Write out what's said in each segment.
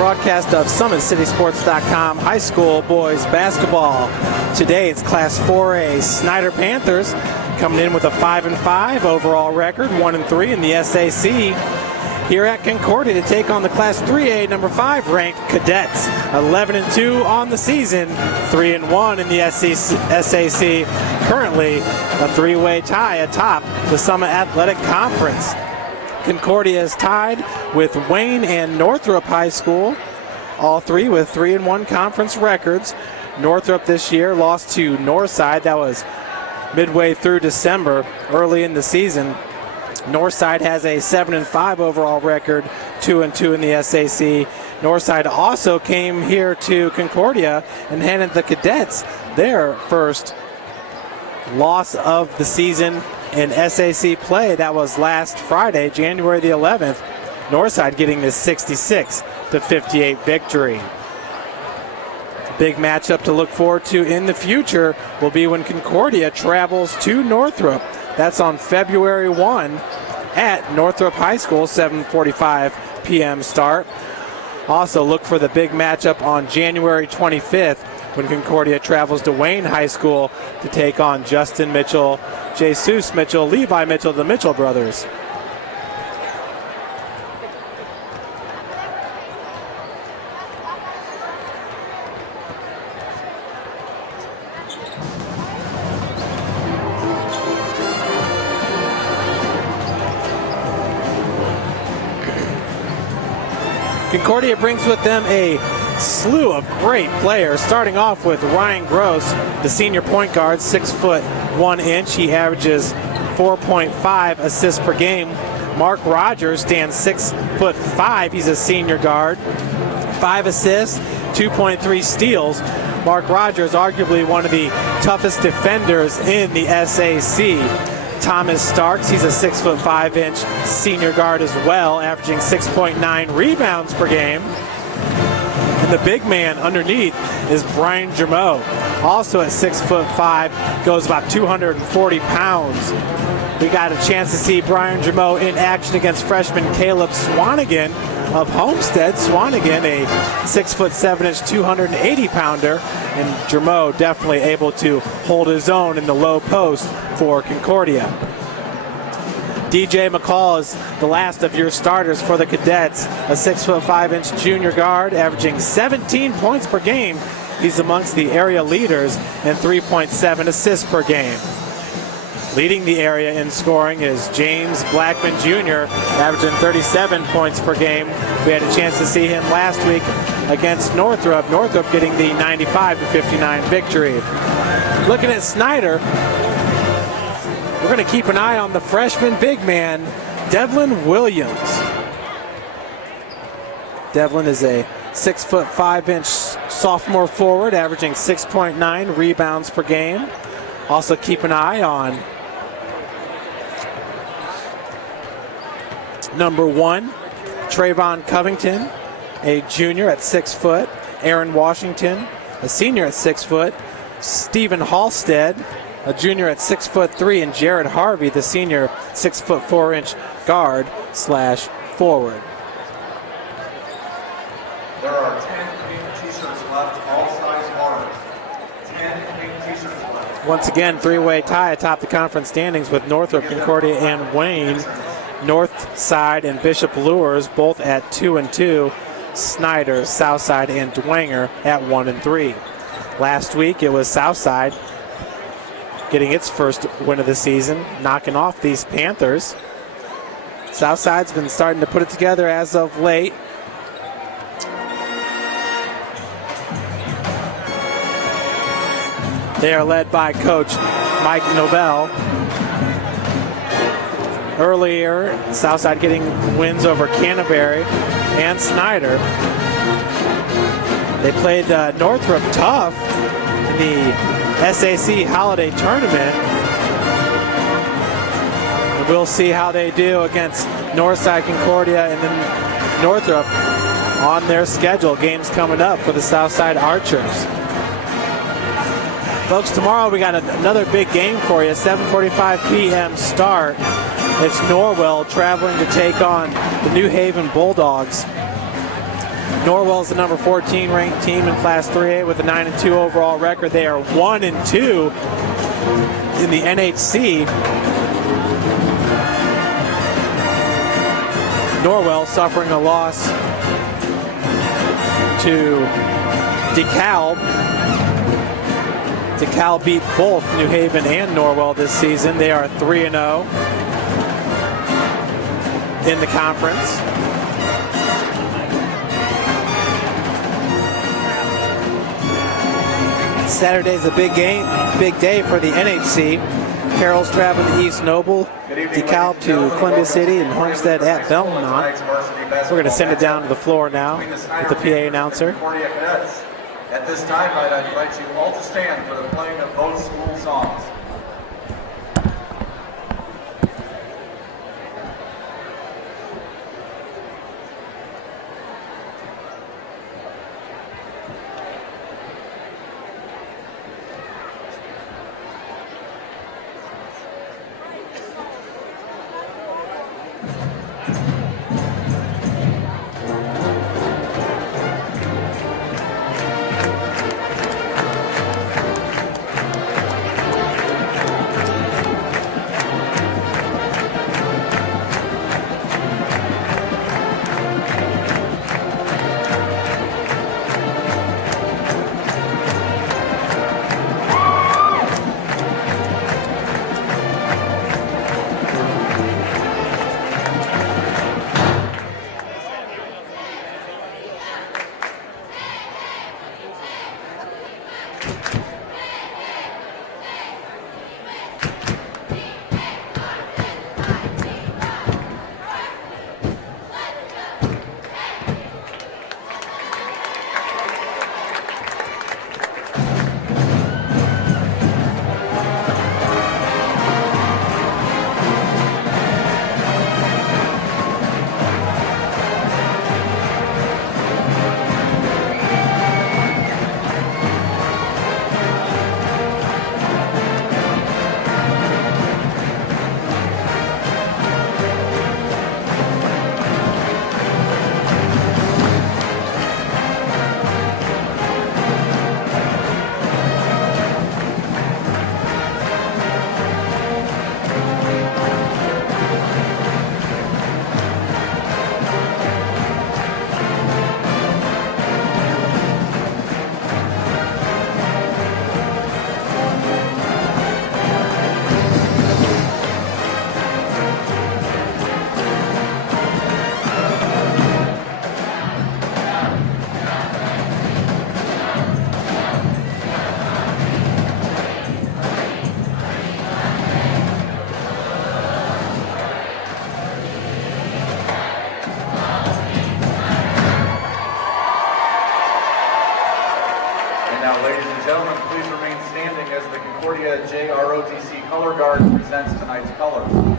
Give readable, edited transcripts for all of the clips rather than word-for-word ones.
broadcast of SummitCitySports.com high school boys basketball. Today it's Class 4A Snider Panthers coming in with a 5-5 overall record, 1-3 in the SAC. Here at Concordia to take on the Class 3A number 5 ranked Cadets, 11-2 on the season, 3-1 in the SAC. Currently a three-way tie atop the Summit Athletic Conference. Concordia is tied with Wayne and Northrop High School, all three with 3-1 conference records. Northrop this year lost to Northside. That was midway through December, early in the season. Northside has a 7-5 overall record, 2-2 in the SAC. Northside also came here to Concordia and handed the Cadets their first loss of the season in SAC play. That was last Friday, January the 11th. Northside getting this 66-58 victory. Big matchup to look forward to in the future will be when Concordia travels to Northrop. That's on February 1 at Northrop High School, 7:45 p.m. start. Also look for the big matchup on January 25th when Concordia travels to Wayne High School to take on Justin Mitchell, Jesus Mitchell, Levi Mitchell, the Mitchell brothers. Concordia brings with them a slew of great players, starting off with Ryan Gross, the senior point guard, 6'1". He averages 4.5 assists per game. Mark Rogers stands 6'5". He's a senior guard, 5 assists, 2.3 steals. Mark Rogers, arguably one of the toughest defenders in the SAC. Thomas Starks, he's a 6'5" senior guard as well, averaging 6.9 rebounds per game. And the big man underneath is Brian Germeau, also at 6'5", goes about 240 pounds. We got a chance to see Brian Germeau in action against freshman Caleb Swanigan of Homestead. Swanigan, a 6'7", 280-pounder, and Germeau definitely able to hold his own in the low post for Concordia. DJ McCall is the last of your starters for the Cadets, a 6'5" junior guard, averaging 17 points per game. He's amongst the area leaders and 3.7 assists per game. Leading the area in scoring is James Blackman Jr., averaging 37 points per game. We had a chance to see him last week against Northrop. Northrop getting the 95-59 victory. Looking at Snider, we're going to keep an eye on the freshman big man, Devlin Williams. Devlin is a 6'5" sophomore forward, averaging 6.9 rebounds per game. Also keep an eye on number 1, Trayvon Covington, a junior at 6 foot. Aaron Washington, a senior at 6 foot. Stephen Halstead, a junior at 6'3", and Jared Harvey, the senior 6'4" guard / forward. There are 10 pink t-shirts left, all size large. 10 pink t-shirts left. Once again, three-way tie atop the conference standings with Northrop, Concordia, and Wayne. Northside and Bishop Lures both at 2-2. Snider, Southside, and Dwenger at 1-3. Last week it was Southside getting its first win of the season, knocking off these Panthers. Southside's been starting to put it together as of late. They are led by Coach Mike Novell. Earlier, Southside getting wins over Canterbury and Snider. They played Northrop tough in the SAC Holiday Tournament. And we'll see how they do against Northside, Concordia, and then Northrop on their schedule. Games coming up for the Southside Archers. Folks, tomorrow we got another big game for you, 7:45 p.m. start. It's Norwell traveling to take on the New Haven Bulldogs. Norwell's the number 14 ranked team in Class 3A with a 9-2 overall record. They are 1-2 in the NHC. Norwell suffering a loss to DeKalb. DeKalb beat both New Haven and Norwell this season. They are 3-0 in the conference. Saturday's a big day for the NHC. Carroll's traveling to East Noble, DeKalb to Columbia City, and Homestead at Belmont. We're going to send it down to the floor now with the PA announcer. At this time, I'd invite you all to stand for the playing of both school songs. Concordia JROTC Color Guard presents tonight's colors.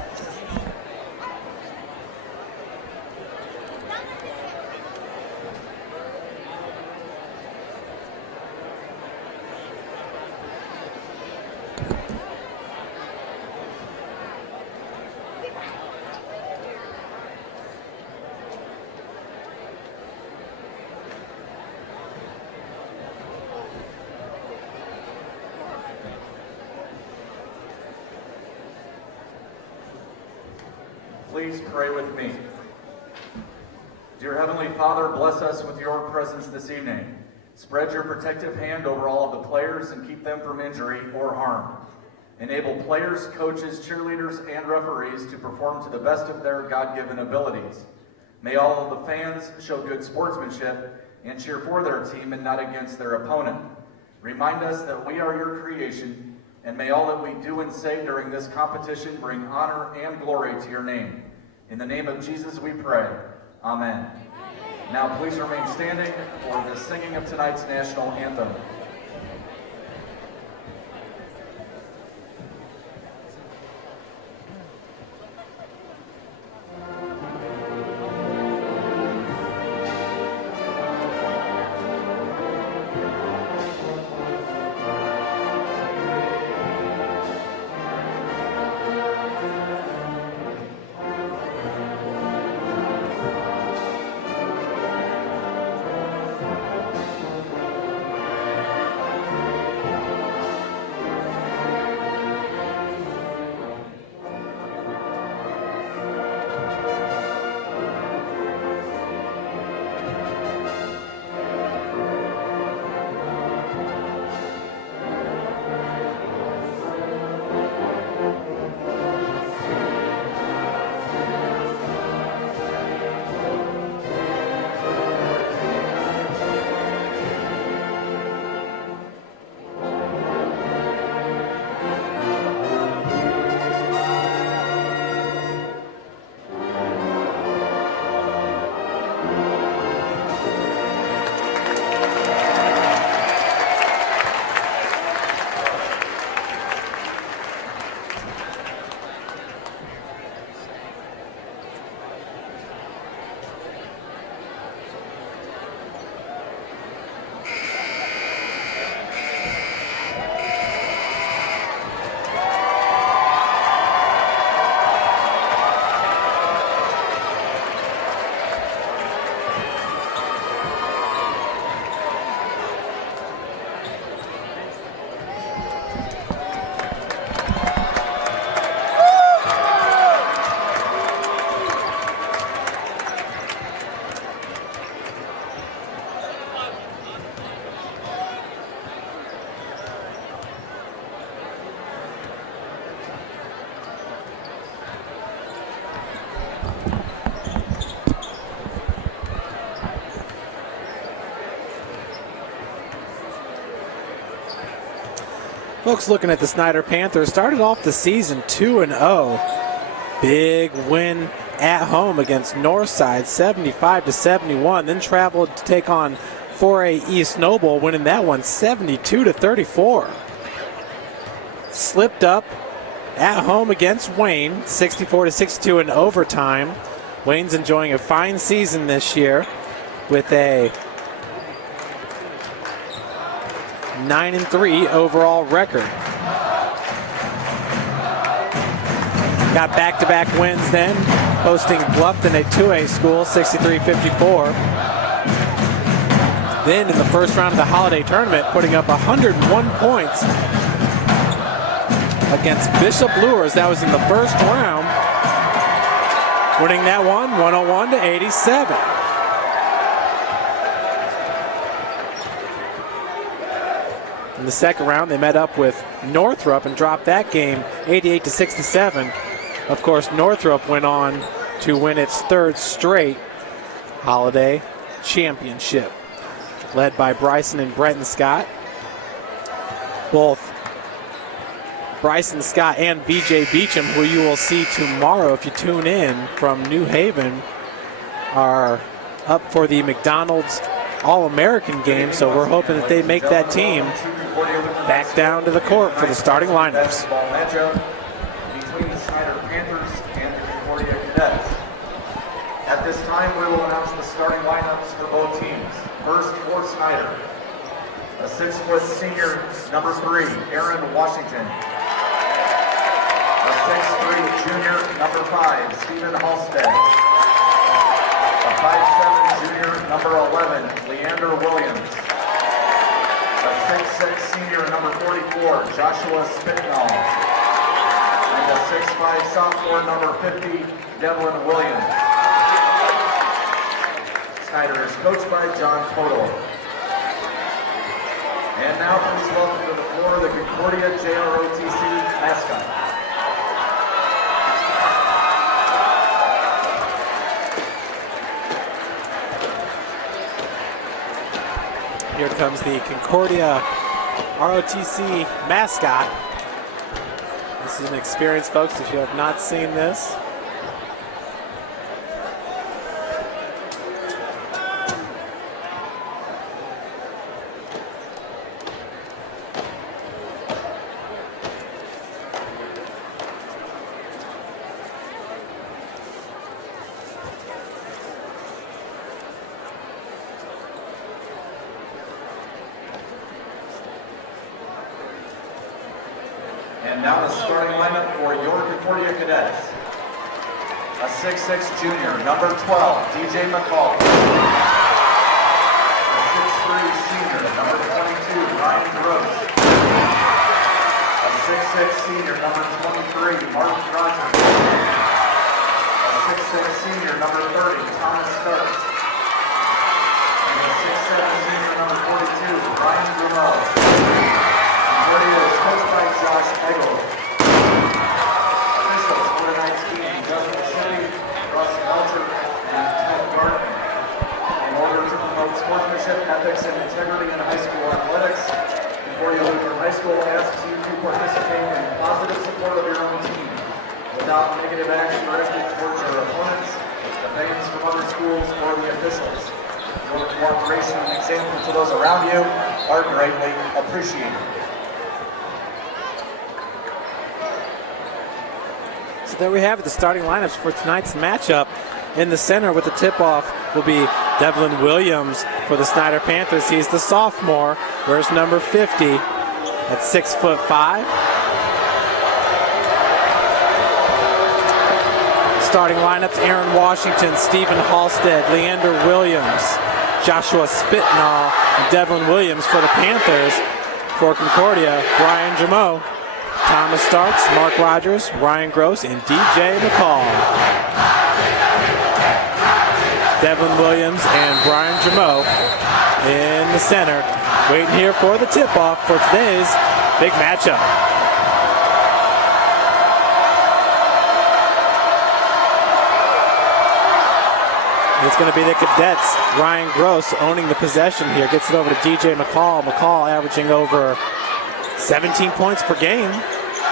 Please pray with me. Dear Heavenly Father, bless us with your presence this evening. Spread your protective hand over all of the players and keep them from injury or harm. Enable players, coaches, cheerleaders, and referees to perform to the best of their God-given abilities. May all of the fans show good sportsmanship and cheer for their team and not against their opponent. Remind us that we are your creation, and may all that we do and say during this competition bring honor and glory to your name. In the name of Jesus we pray. Amen. Now please remain standing for the singing of tonight's national anthem. Folks, looking at the Snider Panthers, started off the season 2-0. Big win at home against Northside, 75-71. Then traveled to take on 4A East Noble, winning that one 72-34. Slipped up at home against Wayne, 64-62 in overtime. Wayne's enjoying a fine season this year with a 9-3 overall record. Got back-to-back wins then, hosting Bluffton, a 2A school, 63-54. Then in the first round of the holiday tournament, putting up 101 points against Bishop Lures. That was in the first round, winning that one 101-87. In the second round, they met up with Northrop and dropped that game 88-67. Of course, Northrop went on to win its third straight holiday championship, led by Bryson and Brenton Scott. Both Bryson Scott and BJ Beecham, who you will see tomorrow if you tune in from New Haven, are up for the McDonald's All-American game, so we're hoping that they make that team back down to the court for the starting lineups. Matchup between the Snider Panthers and the Concordia Cadets. At this time, we will announce the starting lineups for both teams. First for Snider, a 6-foot senior, number 3, Aaron Washington. A 6'3" junior, number 5, Stephen Halstead. A 5'7" junior, number 11, Leander Williams. A 6'6" senior, number 44, Joshua Spitnall. And a 6'5" sophomore, number 50, Devlin Williams. Snider is coached by John Toto. And now please welcome to the floor the Concordia JROTC mascot. Here comes the Concordia ROTC mascot. This is an experience, folks, if you have not seen this. And now the starting lineup for your Concordia Cadets. A 6'6" junior, number 12, DJ McCall. A 6'3" senior, number 22, Ryan Gross. A 6'6" senior, number 23, Mark Rogers. A 6'6" senior, number 30, Thomas Starks. And a 6'7" senior, number 42, Ryan Grimmel. Concordia is coached by Josh Eggle. Officials for tonight's game, Justin Shibby, Russ Melcher, and Ted Gardner. In order to promote sportsmanship, ethics, and integrity in high school athletics, Concordia Lutheran High School asks you to participate in positive support of your own team without negative action directed towards your opponents, the fans from other schools, or the officials. Your cooperation and example to those around you are greatly appreciated. So there we have it, the starting lineups for tonight's matchup. In the center with the tip-off will be Devlin Williams for the Snider Panthers. He's the sophomore. Where's number 50 at 6'5". Starting lineups, Aaron Washington, Stephen Halstead, Leander Williams, Joshua Spitnall, and Devlin Williams for the Panthers. For Concordia, Brian Jameau, Thomas Starks, Mark Rogers, Ryan Gross, and DJ McCall. Devlin Williams and Brian Jameau in the center, waiting here for the tip-off for today's big matchup. It's going to be the Cadets. Ryan Gross owning the possession here. Gets it over to DJ McCall. McCall averaging over 17 points per game.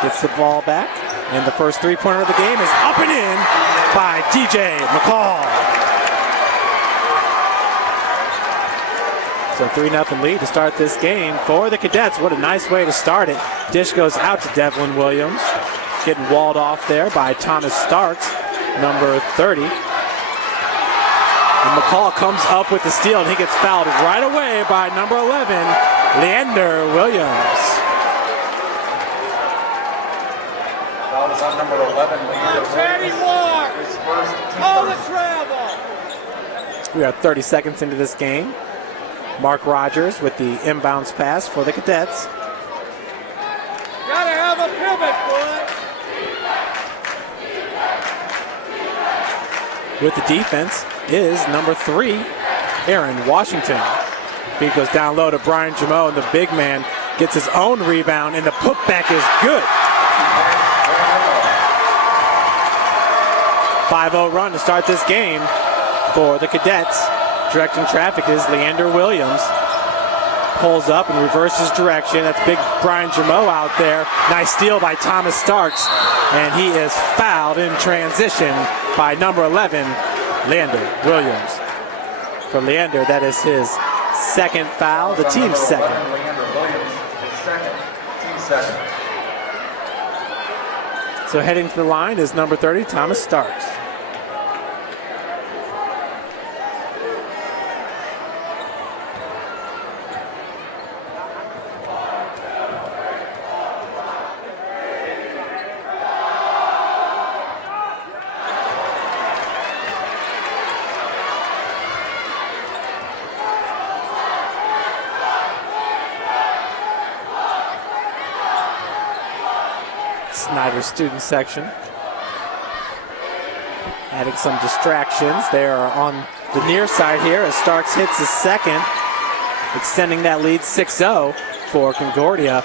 Gets the ball back. And the first three-pointer of the game is up and in by DJ McCall. So 3-0 lead to start this game for the Cadets. What a nice way to start it. Dish goes out to Devlin Williams. Getting walled off there by Thomas Starks, number 30. And McCall comes up with the steal, and he gets fouled right away by number 11, Leander Williams. Foul is on number 11, Leander Williams. His first team. We are 30 seconds into this game. Mark Rogers with the inbounds pass for the Cadets. Gotta have a pivot, boy. With the defense is number 3, Aaron Washington. Feed goes down low to Brian Jameau, and the big man gets his own rebound, and the putback is good. 5-0 run to start this game for the Cadets. Directing traffic is Leander Williams. Pulls up and reverses direction. That's big Brian Jameau out there. Nice steal by Thomas Starks. And he is fouled in transition by number 11, Leander Williams. For Leander, that is his second foul, the team's second. Leander Williams, his second, team second. So heading to the line is number 30, Thomas Starks. Snider student section. Adding some distractions. They are on the near side here as Starks hits his second, extending that lead 6-0 for Concordia.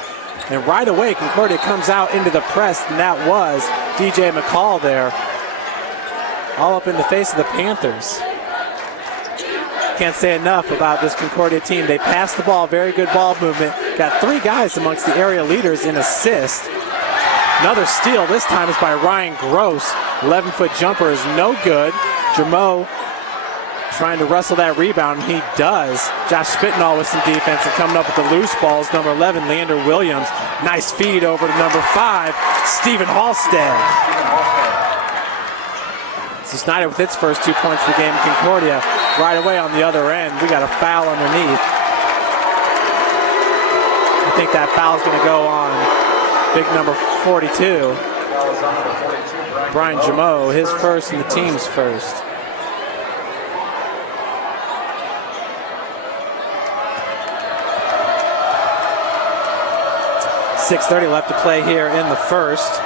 And right away, Concordia comes out into the press, and that was DJ McCall there. All up in the face of the Panthers. Can't say enough about this Concordia team. They pass the ball, very good ball movement. Got 3 guys amongst the area leaders in assists. Another steal, this time is by Ryan Gross. 11-foot jumper is no good. Jameau trying to wrestle that rebound, and he does. Josh Spitnall with some defense and coming up with the loose balls. Number 11, Leander Williams. Nice feed over to number 5, Stephen Halstead. So Snider with its first 2 points of the game. Concordia right away on the other end. We got a foul underneath. I think that foul is going to go on big number 42, Brian Jameau, his first and the team's first. .6:30 left to play here in the first.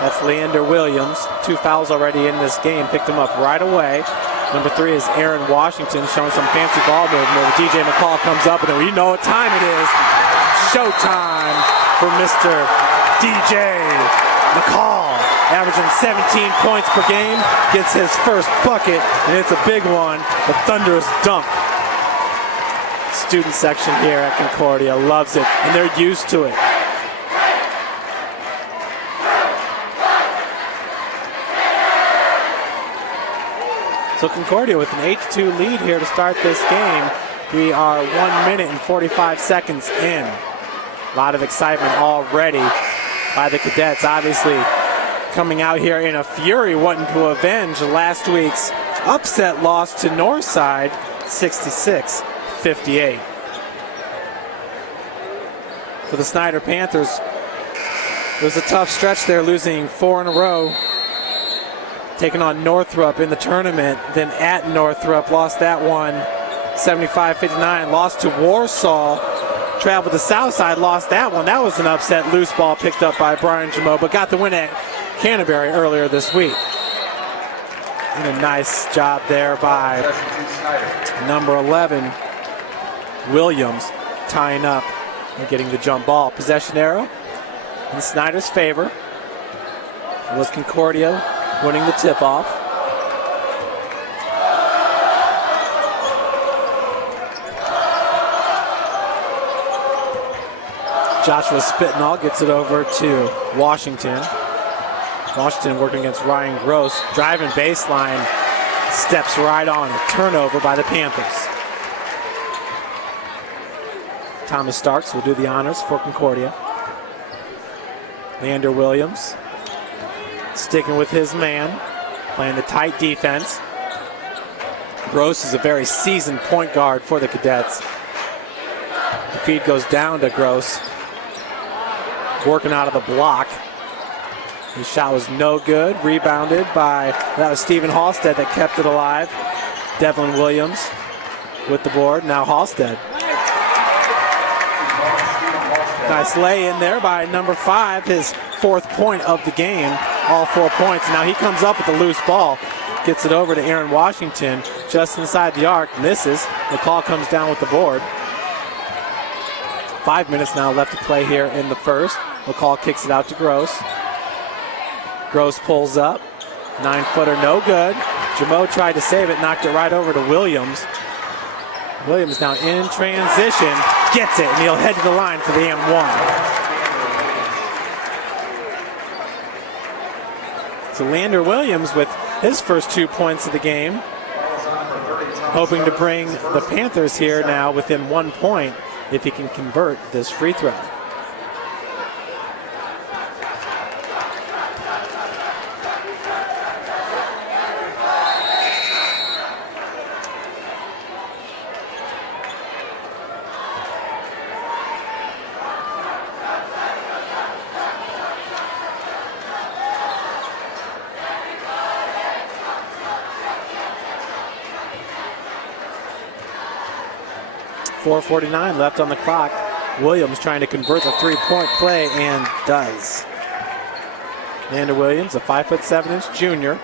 That's Leander Williams. 2 fouls already in this game. Picked him up right away. Number 3 is Aaron Washington, showing some fancy ball movement. DJ McCall comes up, and you know what time it is. Showtime for Mr. DJ McCall. Averaging 17 points per game. Gets his first bucket, and it's a big one. The thunderous dunk. Student section here at Concordia loves it, and they're used to it. So Concordia with an 8-2 lead here to start this game. We are 1 minute and 45 seconds in. A lot of excitement already by the Cadets. Obviously coming out here in a fury, wanting to avenge last week's upset loss to Northside, 66-58. For the Snider Panthers, it was a tough stretch there, losing 4 in a row. Taking on Northrop in the tournament, then at Northrop, lost that one 75-59, lost to Warsaw, traveled to Southside, lost that one. That was an upset loose ball picked up by Brian Jameau, but got the win at Canterbury earlier this week. And a nice job there by number 11, Williams, tying up and getting the jump ball. Possession arrow in Snider's favor. It was Concordia winning the tip-off. Joshua Spitnall gets it over to Washington. Washington working against Ryan Gross. Driving baseline, steps right on it. Turnover by the Panthers. Thomas Starks will do the honors for Concordia. Leander Williams sticking with his man, playing the tight defense. Gross is a very seasoned point guard for the Cadets. The feed goes down to Gross. Working out of the block. His shot was no good. Rebounded by, that was Stephen Halstead that kept it alive. Devlin Williams with the board. Now Halstead. Nice lay in there by number 5, his 4th point of the game. All 4 points. Now he comes up with a loose ball. Gets it over to Aaron Washington just inside the arc. Misses. McCall comes down with the board. 5 minutes now left to play here in the first. McCall kicks it out to Gross. Gross pulls up. 9-footer, no good. Jamo tried to save it, knocked it right over to Williams. Williams now in transition, gets it, and he'll head to the line for the and-one. So Leander Williams with his first 2 points of the game, hoping to bring the Panthers here now within 1 point if he can convert this free throw. .449 left on the clock. Williams trying to convert the three-point play and does. Leander Williams, a 5'7" junior,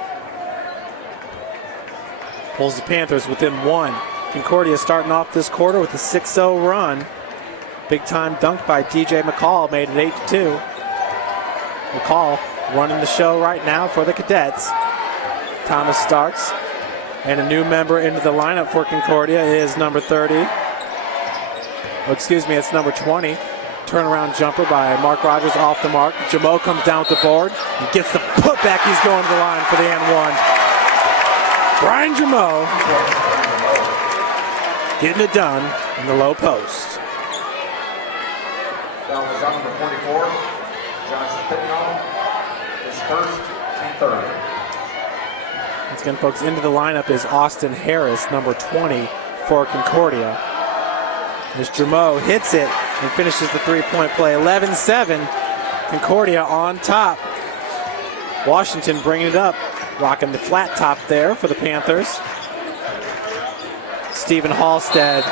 pulls the Panthers within 1. Concordia starting off this quarter with a 6-0 run. Big-time dunk by DJ McCall made it 8-2. McCall running the show right now for the Cadets. Thomas Starks, and a new member into the lineup for Concordia is number 30. Oh, excuse me, it's number 20. Turnaround jumper by Mark Rogers off the mark. Jamo comes down with the board and gets the putback. He's going to the line for the and-one. Brian Jamo getting it done in the low post. Foul is on number 44, Josh Spitnall, his first, team third. Once again, folks, into the lineup is Austin Harris, number 20 for Concordia. As Jamo hits it and finishes the three-point play. 11-7, Concordia on top. Washington bringing it up, rocking the flat top there for the Panthers. Stephen Halstead.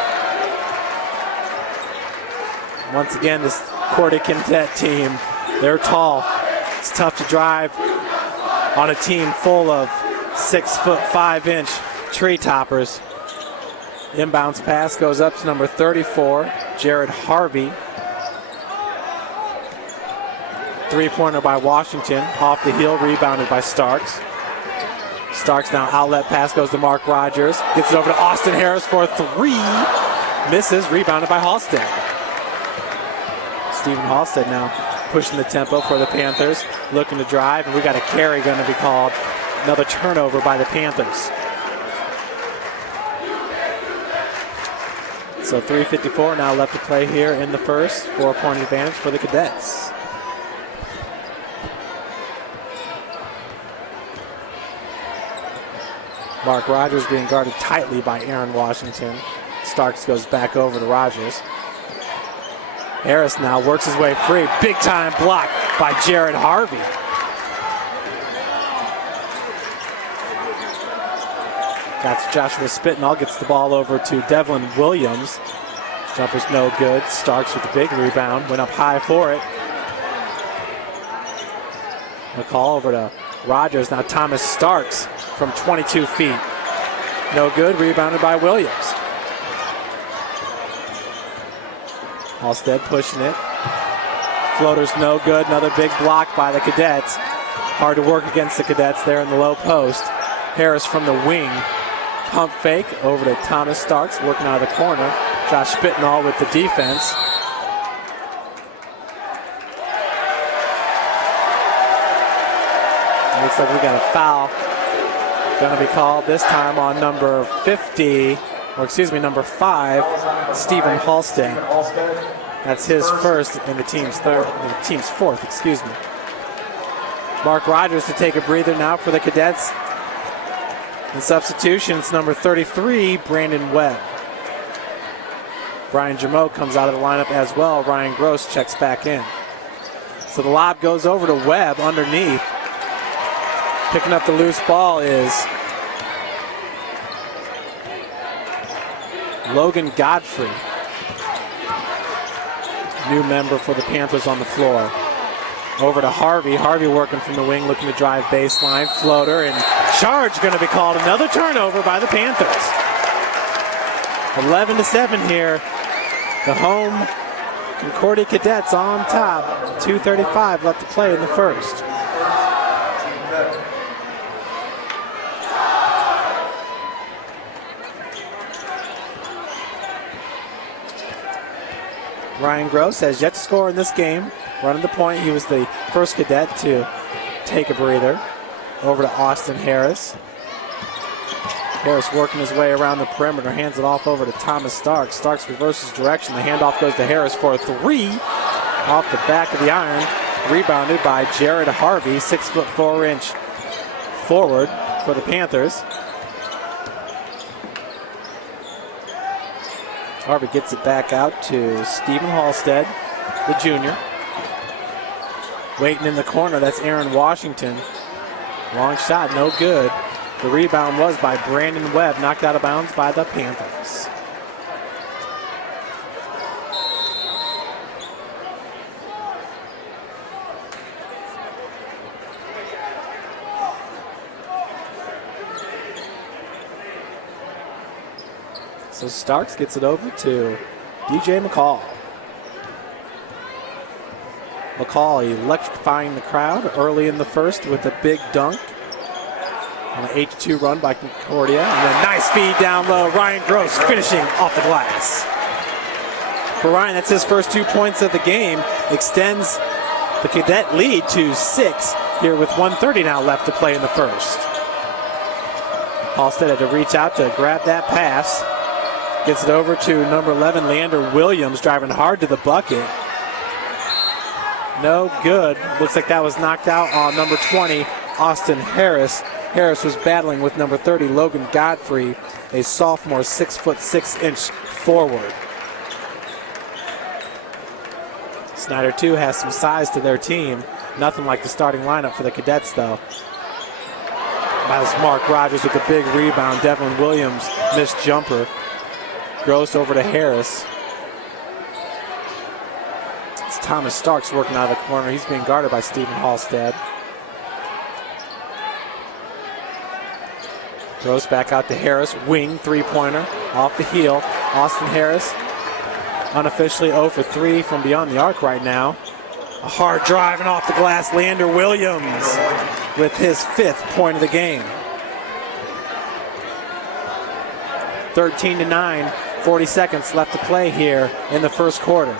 Once again, this Concordia Cadet team, they're tall. It's tough to drive on a team full of 6'5" tree toppers. Inbounds pass goes up to number 34, Jared Harvey. Three-pointer by Washington, off the heel, rebounded by Starks. Starks now outlet pass goes to Mark Rogers. Gets it over to Austin Harris for 3. Misses, rebounded by Halstead. Stephen Halstead now pushing the tempo for the Panthers, looking to drive, and we got a carry going to be called. Another turnover by the Panthers. So 3:54 now left to play here in the first. 4-point advantage for the Cadets. Mark Rogers being guarded tightly by Aaron Washington. Starks goes back over to Rogers. Harris now works his way free. Big time block by Jared Harvey. That's Joshua Spitnall, gets the ball over to Devlin Williams. Jumper's no good. Starks with the big rebound, went up high for it. McCall over to Rogers. Now Thomas Starks from 22 feet. No good, rebounded by Williams. Halstead pushing it. Floater's no good, another big block by the Cadets. Hard to work against the Cadets there in the low post. Harris from the wing. Pump fake over to Thomas Starks, working out of the corner. Josh Spitnall with the defense. Looks like we got a foul going to be called this time on number 50, or excuse me, number 5, Stephen Halstead. That's his first and the team's fourth, excuse me. Mark Rogers to take a breather now for the Cadets. In substitution, it's number 33, Brandon Webb. Brian Jameau comes out of the lineup as well. Ryan Gross checks back in. So the lob goes over to Webb underneath. Picking up the loose ball is Logan Godfrey. New member for the Panthers on the floor. Over to Harvey. Harvey working from the wing, looking to drive baseline. Floater and charge going to be called. Another turnover by the Panthers. 11-7 here. The home Concordia Cadets on top. 2:35 left to play in the first. Ryan Gross has yet to score in this game. Running the point, he was the first cadet to take a breather. Over to Austin Harris. Harris working his way around the perimeter, hands it off over to Thomas Starks. Starks reverses direction. The handoff goes to Harris for a three. Off the back of the iron. Rebounded by Jared Harvey, 6'4" forward for the Panthers. Harvey gets it back out to Stephen Halstead, the junior. Waiting in the corner, that's Aaron Washington. Long shot, no good. The rebound was by Brandon Webb, knocked out of bounds by the Panthers. So Starks gets it over to DJ McCall. McCall electrifying the crowd early in the first with a big dunk. On an 8-2 run by Concordia. And a nice feed down low. Ryan Gross finishing off the glass. For Ryan, that's his first 2 points of the game. Extends the Cadet lead to 6 here with 1:30 now left to play in the first. Halstead had to reach out to grab that pass. Gets it over to number 11, Leander Williams, driving hard to the bucket. No good. Looks like that was knocked out on number 20, Austin Harris. Harris was battling with number 30, Logan Godfrey, a sophomore 6'6" forward. Snider, too, has some size to their team. Nothing like the starting lineup for the Cadets, though. That's Mark Rogers with a big rebound. Devlin Williams, missed jumper. Gross over to Harris. It's Thomas Starks working out of the corner. He's being guarded by Stephen Halstead. Gross back out to Harris. Wing three-pointer off the heel. Austin Harris unofficially 0 for 3 from beyond the arc right now. A hard drive and off the glass. Leander Williams with his 5th point of the game. 13-9. 40 seconds left to play here in the first quarter.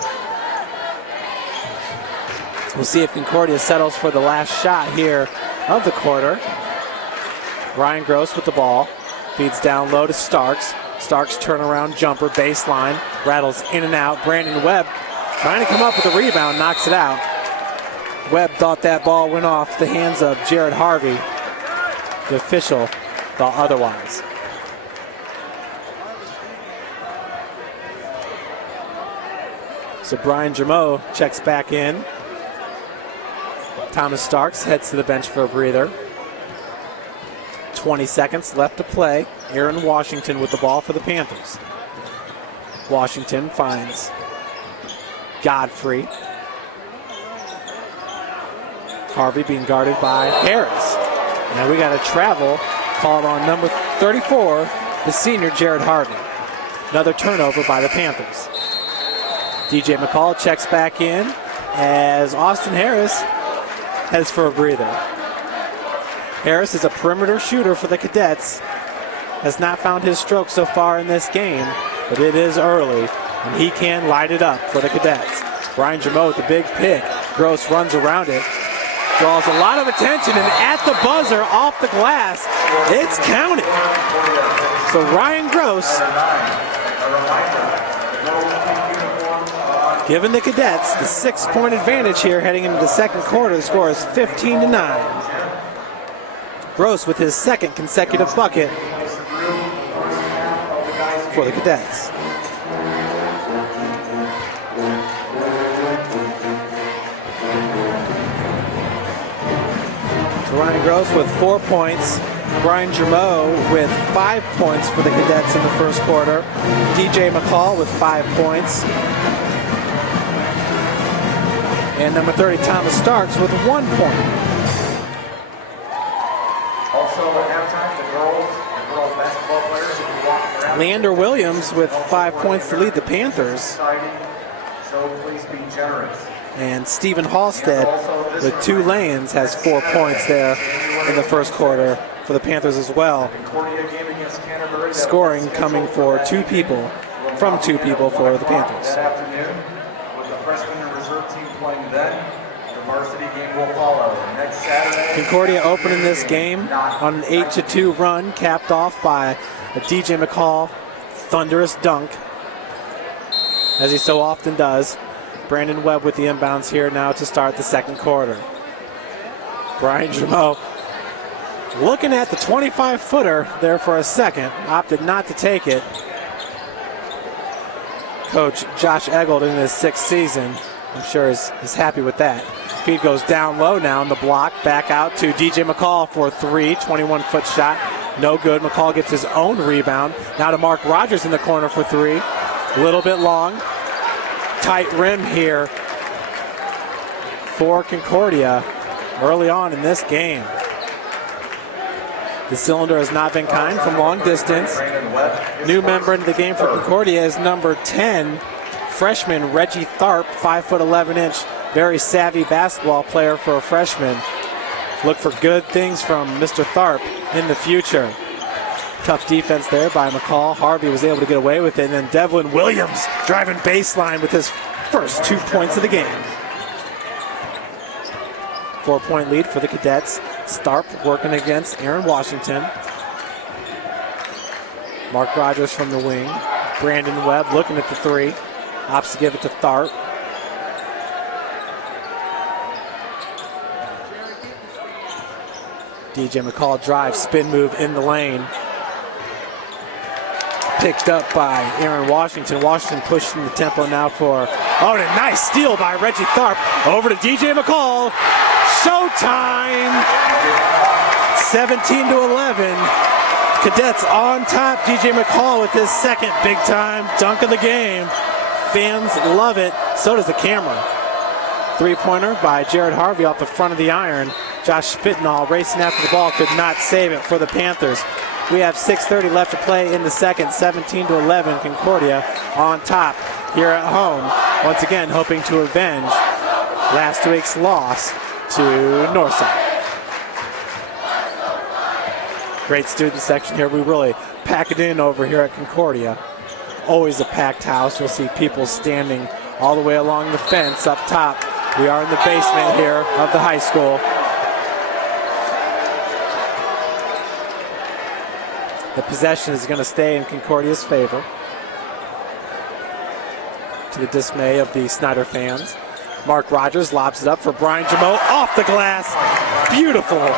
We'll see if Concordia settles for the last shot here of the quarter. Ryan Gross with the ball. Feeds down low to Starks. Starks turnaround jumper, baseline. Rattles in and out. Brandon Webb trying to come up with a rebound, knocks it out. Webb thought that ball went off the hands of Jared Harvey. The official thought otherwise. So Brian Jameau checks back in. Thomas Starks heads to the bench for a breather. 20 seconds left to play. Aaron Washington with the ball for the Panthers. Washington finds Godfrey. Harvey being guarded by Harris. Now we got a travel called on number 34, the senior Jared Harvey. Another turnover by the Panthers. DJ McCall checks back in as Austin Harris heads for a breather. Harris is a perimeter shooter for the Cadets. Has not found his stroke so far in this game, but it is early, and he can light it up for the Cadets. Brian Jameau with the big pick. Gross runs around it. Draws a lot of attention, and at the buzzer, off the glass, it's counted. So Ryan Gross giving the Cadets the 6-point advantage here heading into the second quarter. The score is 15-9. Gross with his second consecutive bucket for the Cadets. So Ryan Gross with 4 points. Brian Germeau with 5 points for the Cadets in the first quarter. DJ McCall with 5 points. And number 30, Thomas Starks with 1 point. Also at halftime, the girls basketball players will be walking around. Leander Williams with 5 points to lead the Panthers. So please be generous. And Stephen Halstead with 2 lanes has 4 points there in the first quarter for the Panthers as well. Scoring coming for 2 people, from 2 people for the Panthers. That afternoon, with the freshman and reserve team playing then, the varsity game will follow. Next Saturday, Concordia opening this game on an 8-2 run, capped off by a DJ McCall thunderous dunk, as he so often does. Brandon Webb with the inbounds here now to start the second quarter. Brian Germeau looking at the 25-footer there for a second, opted not to take it. Coach Josh Eggold in his 6th season, I'm sure is happy with that. Feed goes down low now in the block, back out to DJ McCall for 3, 21-foot shot, no good. McCall gets his own rebound. Now to Mark Rogers in the corner for 3, a little bit long. Tight rim here for Concordia early on in this game. The cylinder has not been kind from long distance. New member into the game for Concordia is number 10, freshman Reggie Tharp, 5'11", very savvy basketball player for a freshman. Look for good things from Mr. Tharp in the future. Tough defense there by McCall. Harvey was able to get away with it. And then Devlin Williams driving baseline with his first 2 points of the game. 4-point lead for the Cadets. Starp working against Aaron Washington. Mark Rogers from the wing. Brandon Webb looking at the 3. Opts to give it to Tharp. DJ McCall drives, spin move in the lane. Picked up by Aaron Washington. Washington pushing the tempo now for, and a nice steal by Reggie Tharp. Over to DJ McCall. Showtime! 17-11. Cadets on top. DJ McCall with his second big-time dunk of the game. Fans love it. So does the camera. 3-pointer by Jared Harvey off the front of the iron. Josh Spitnall racing after the ball, could not save it for the Panthers. We have 6:30 left to play in the second. 17-11. Concordia on top here at home. Once again, hoping to avenge last week's loss to Northside. Great student section here. We really pack it in over here at Concordia. Always a packed house. You'll see people standing all the way along the fence up top. We are in the basement here of the high school. The possession is going to stay in Concordia's favor, to the dismay of the Snider fans. Mark Rogers lobs it up for Brian Germeau off the glass. Beautiful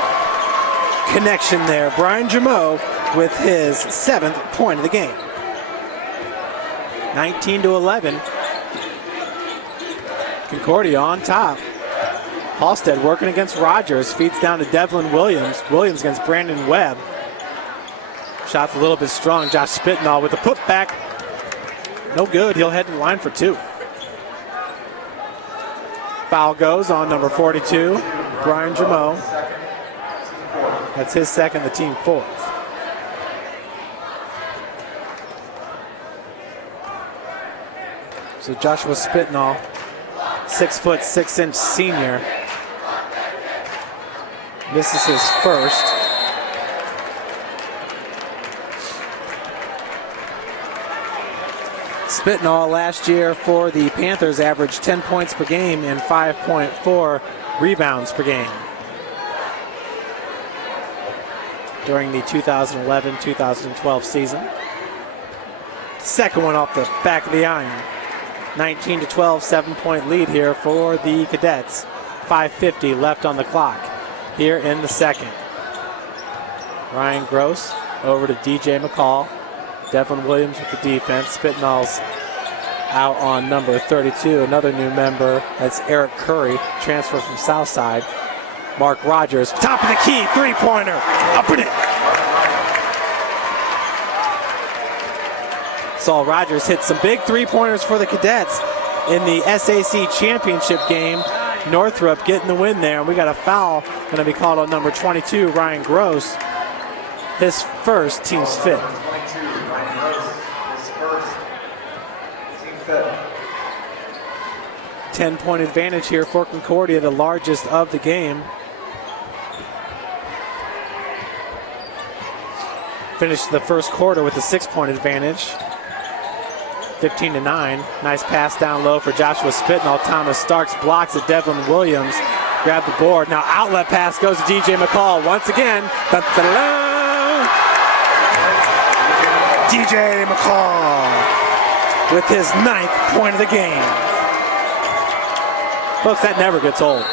connection there. Brian Germeau with his 7th point of the game. 19-11. Concordia on top. Halstead working against Rogers. Feeds down to Devlin Williams. Williams against Brandon Webb. Shot's a little bit strong. Josh Spitnall with the putback. No good. He'll head to the line for 2. Foul goes on number 42, Brian Germeau. That's his second, the team 4th. So Joshua Spitnall, 6'6" senior. This is his first. Spitnall last year for the Panthers averaged 10 points per game and 5.4 rebounds per game. during the 2011-2012 season. Second one off the back of the iron. 19-12, 7-point lead here for the Cadets. 5:50 left on the clock here in the second. Ryan Gross over to DJ McCall. Devlin Williams with the defense. Spitnall's out on number 32. Another new member, that's Eric Curry, transfer from Southside. Mark Rogers, top of the key, three-pointer, up in it. Saul Rogers hit some big three-pointers for the Cadets in the SAC championship game. Northrop getting the win there, and we got a foul going to be called on number 22, Ryan Gross. His first, team's fifth. 22, Ryan Gross, his first, team fifth. 10-point advantage here for Concordia, the largest of the game. Finished the first quarter with a 6-point advantage. 15-9. Nice pass down low for Joshua Spitnall. Thomas Starks blocks it. Devlin Williams grabbed the board. Now outlet pass goes to DJ McCall once again. Da-da-da-da. DJ McCall with his 9th point of the game. Folks, that never gets old.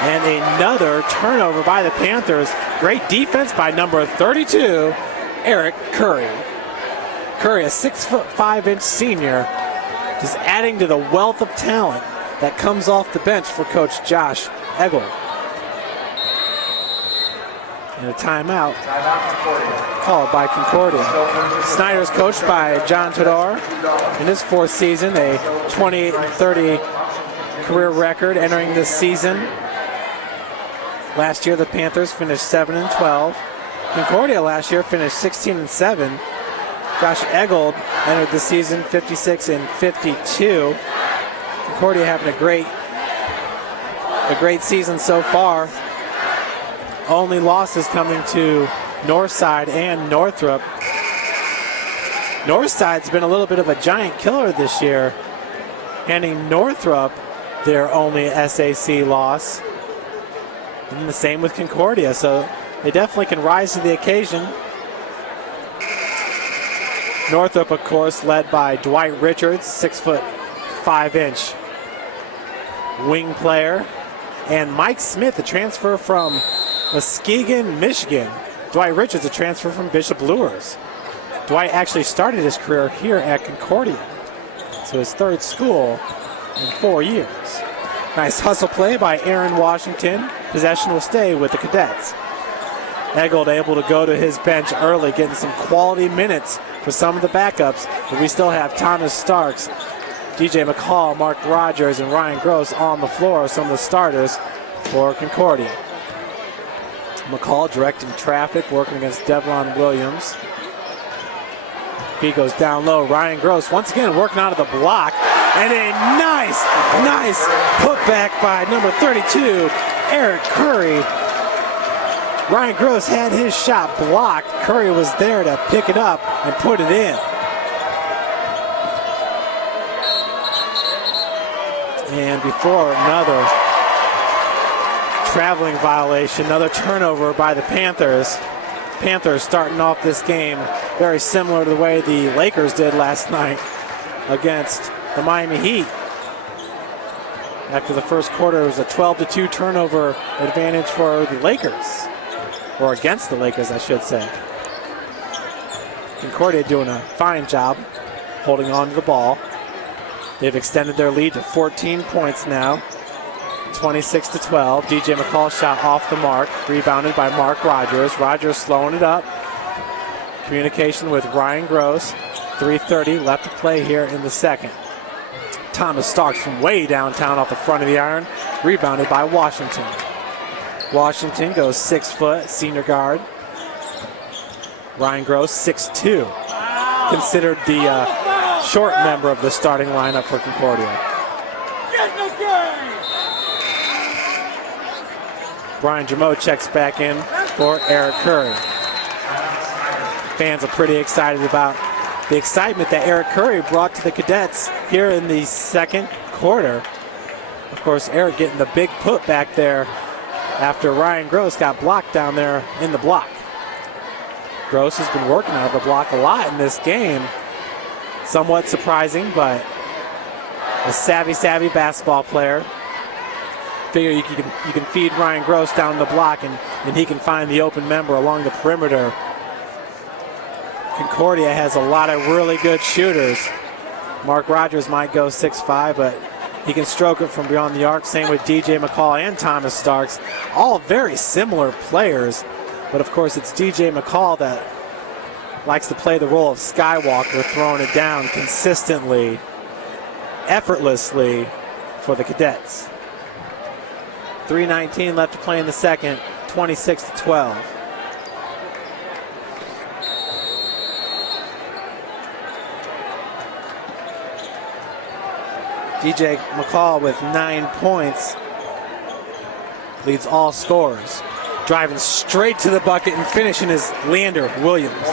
And another turnover by the Panthers. Great defense by number 32, Eric Curry. Curry, a 6'5" senior, just adding to the wealth of talent that comes off the bench for Coach Josh Eggle. And a timeout called by Concordia. Snider's coached by John Todar. In his 4th season, a 28-30 career record entering this season. Last year, the Panthers finished 7-12. Concordia last year finished 16-7. Josh Eggold entered the season 56-52. Concordia having a great season so far. Only losses coming to Northside and Northrop. Northside's been a little bit of a giant killer this year, handing Northrop their only SAC loss. And the same with Concordia, so they definitely can rise to the occasion. Northrop, of course, led by Dwight Richards, 6'5" wing player. And Mike Smith, a transfer from Muskegon, Michigan. Dwight Richards, a transfer from Bishop Luers. Dwight actually started his career here at Concordia. So his 3rd school in 4 years. Nice hustle play by Aaron Washington. Possession will stay with the Cadets. Eggold able to go to his bench early, getting some quality minutes for some of the backups. But we still have Thomas Starks, DJ McCall, Mark Rogers, and Ryan Gross on the floor, some of the starters for Concordia. McCall directing traffic, working against Devlin Williams. He goes down low. Ryan Gross once again working out of the block. And a nice putback by number 32, Eric Curry. Ryan Gross had his shot blocked. Curry was there to pick it up and put it in. And before another traveling violation, another turnover by the Panthers. Panthers starting off this game very similar to the way the Lakers did last night against the Miami Heat. After the first quarter, it was a 12-2 turnover advantage for the Lakers. Or against the Lakers, I should say. Concordia doing a fine job holding on to the ball. They've extended their lead to 14 points now. 26-12. DJ McCall shot off the mark. Rebounded by Mark Rogers. Rogers slowing it up. Communication with Ryan Gross. 3:30 left to play here in the second. Thomas Starks from way downtown off the front of the iron. Rebounded by Washington. Washington goes 6 foot, senior guard. Ryan Gross, 6'2". Considered the short member of the starting lineup for Concordia. Brian Jameau checks back in for Eric Curry. Fans are pretty excited about the excitement that Eric Curry brought to the Cadets here in the second quarter. Of course, Eric getting the big putback there after Ryan Gross got blocked down there in the block. Gross has been working out of the block a lot in this game. Somewhat surprising, but a savvy basketball player. Figure you can feed Ryan Gross down the block and he can find the open member along the perimeter. Concordia has a lot of really good shooters. Mark Rogers might go 6'5", but he can stroke it from beyond the arc. Same with DJ McCall and Thomas Starks. All very similar players, but of course it's DJ McCall that likes to play the role of Skywalker, throwing it down consistently, effortlessly for the Cadets. 3:19 left to play in the second, 26-12. DJ McCall with 9 points leads all scorers. Driving straight to the bucket and finishing is Leander Williams.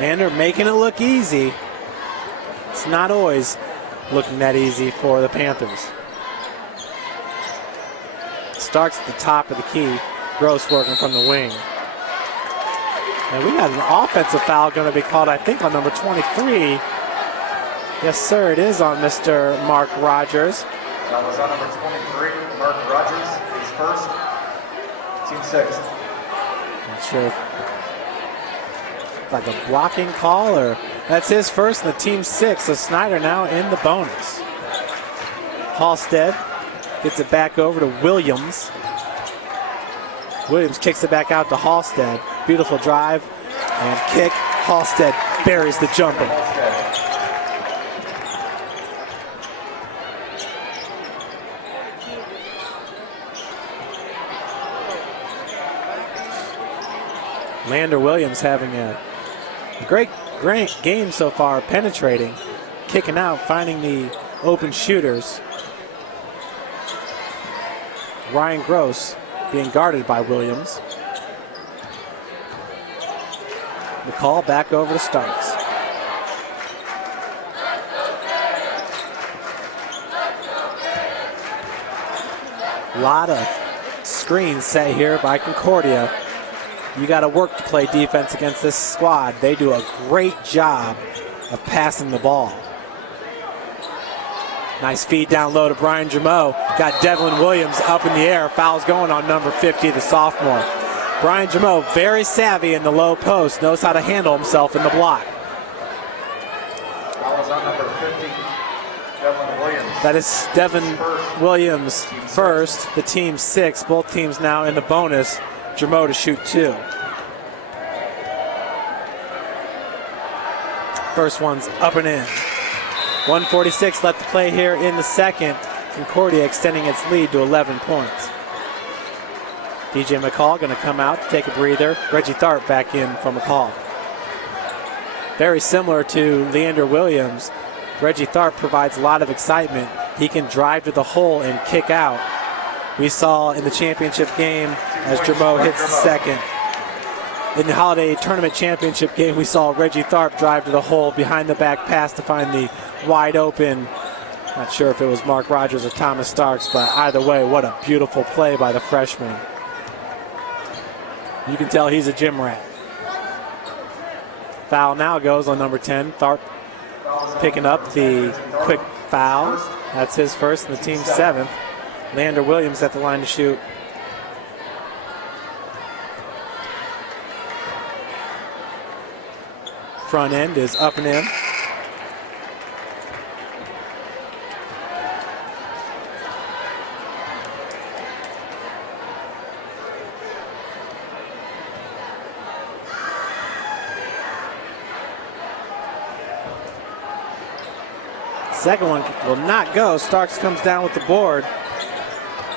Leander making it look easy. It's not always looking that easy for the Panthers. Starks at the top of the key. Gross working from the wing. And we got an offensive foul going to be called, I think, on number 23. Yes, sir, it is on Mr. Mark Rogers. That was on number 23, Mark Rogers. He's first, team sixth. Not sure if it's like a blocking call or that's his first and the team sixth. So Snider now in the bonus. Halstead gets it back over to Williams. Williams kicks it back out to Halstead. Beautiful drive and kick. Halstead buries the jumper. Leander Williams having a great game so far, penetrating, kicking out, finding the open shooters. Ryan Gross being guarded by Williams. McCall back over to Starks. A lot of screens set here by Concordia. You got to work to play defense against this squad. They do a great job of passing the ball. Nice feed down low to Brian Jameau. Got Devlin Williams up in the air. Foul's going on number 50, the sophomore. Brian Jameau, very savvy in the low post, knows how to handle himself in the block. Foul is on number 50, Devlin Williams. That is Devin Williams first, the team six. Both teams now in the bonus. Jameau to shoot 2. First one's up and in. 1:46 left to play here in the second. Concordia extending its lead to 11 points. DJ McCall going to come out to take a breather. Reggie Tharp back in from McCall. Very similar to Leander Williams, Reggie Tharp provides a lot of excitement. He can drive to the hole and kick out. We saw in the championship game as Jameau hits the second. In the Holiday Tournament Championship game, we saw Reggie Tharp drive to the hole, behind the back pass to find the wide open. Not sure if it was Mark Rogers or Thomas Starks, but either way, what a beautiful play by the freshman. You can tell he's a gym rat. Foul now goes on number 10. Tharp picking up the quick foul. That's his first and the team's 7th. Leander Williams at the line to shoot. Front end is up and in. Second one will not go. Starks comes down with the board.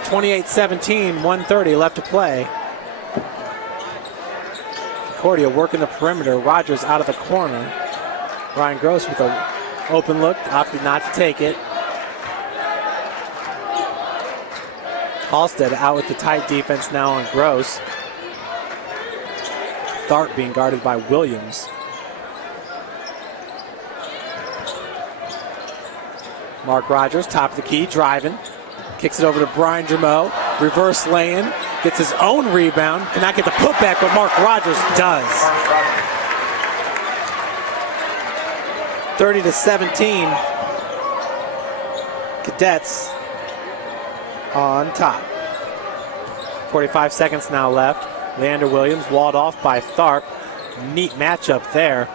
28-17, 1:30 left to play. Concordia working the perimeter. Rogers out of the corner. Ryan Gross with an open look, opted not to take it. Halstead out with the tight defense now on Gross. Tharp being guarded by Williams. Mark Rogers, top of the key, driving. Kicks it over to Brian Jameau. Reverse lay-in. Gets his own rebound. Cannot get the putback, but Mark Rogers does. 30-17. Cadets on top. 45 seconds now left. Leander Williams walled off by Tharp. Neat matchup there.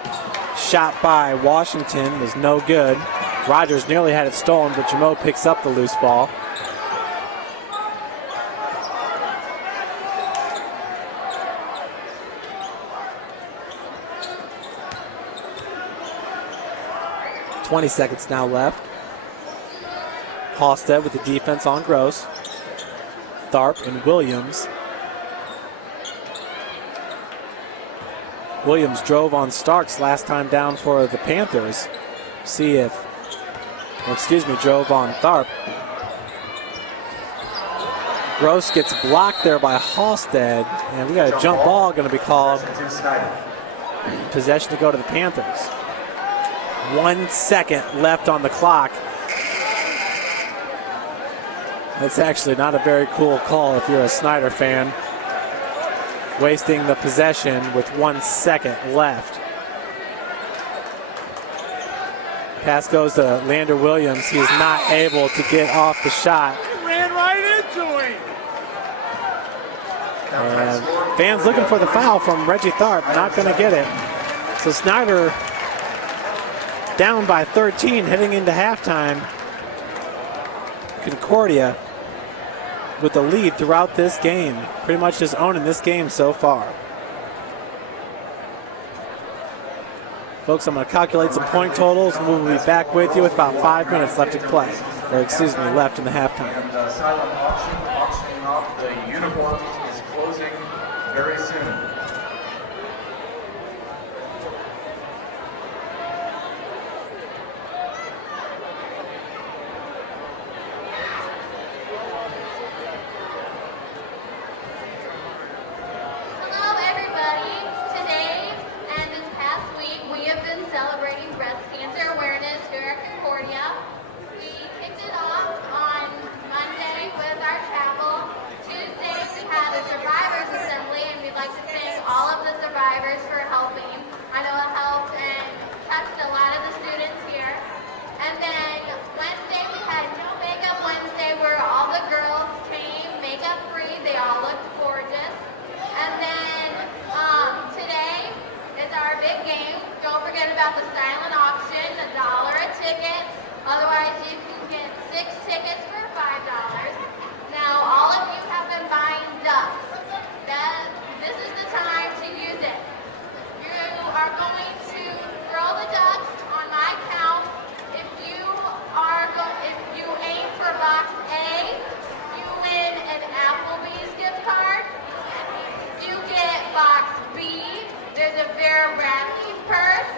Shot by Washington is no good. Rogers nearly had it stolen, but Jamo picks up the loose ball. .20 seconds now left. Halstead with the defense on Gross. Tharp and Williams. Williams drove on Starks last time down for the Panthers. Drove on Tharp. Gross gets blocked there by Halstead, and we got a jump ball going to be called. Possession to go to the Panthers. 1 second left on the clock. That's actually not a very cool call if you're a Snider fan. Wasting the possession with 1 second left. Pass goes to Leander Williams. He is not able to get off the shot. He ran right into him. And fans looking for the foul from Reggie Tharp. Not going to get it. So Snider down by 13 heading into halftime. Concordia with the lead throughout this game. Pretty much just owning this game so far. Folks, I'm going to calculate some point totals and we'll be back with you with about 5 minutes left to play. Left in the halftime. And silent auctioning off the uniforms is closing very soon. Celebrating breast cancer awareness here at Concordia. We kicked it off on Monday with our chapel. Tuesday we had a survivors assembly, and we'd like to thank all of the survivors for helping. I know it helped and touched a lot of the students here. And then Wednesday we had No Makeup Wednesday, where all the girls came makeup free. They all looked gorgeous. And then today is our big game. Don't forget about the silent auction, $1 a ticket. Otherwise, you can get 6 tickets for $5. Now, all of you have been buying ducks. This is the time to use it. You are going to throw the ducks on my count. If you aim for box A, you win an Applebee's gift card. If you get box B, there's a Vera Bradley purse.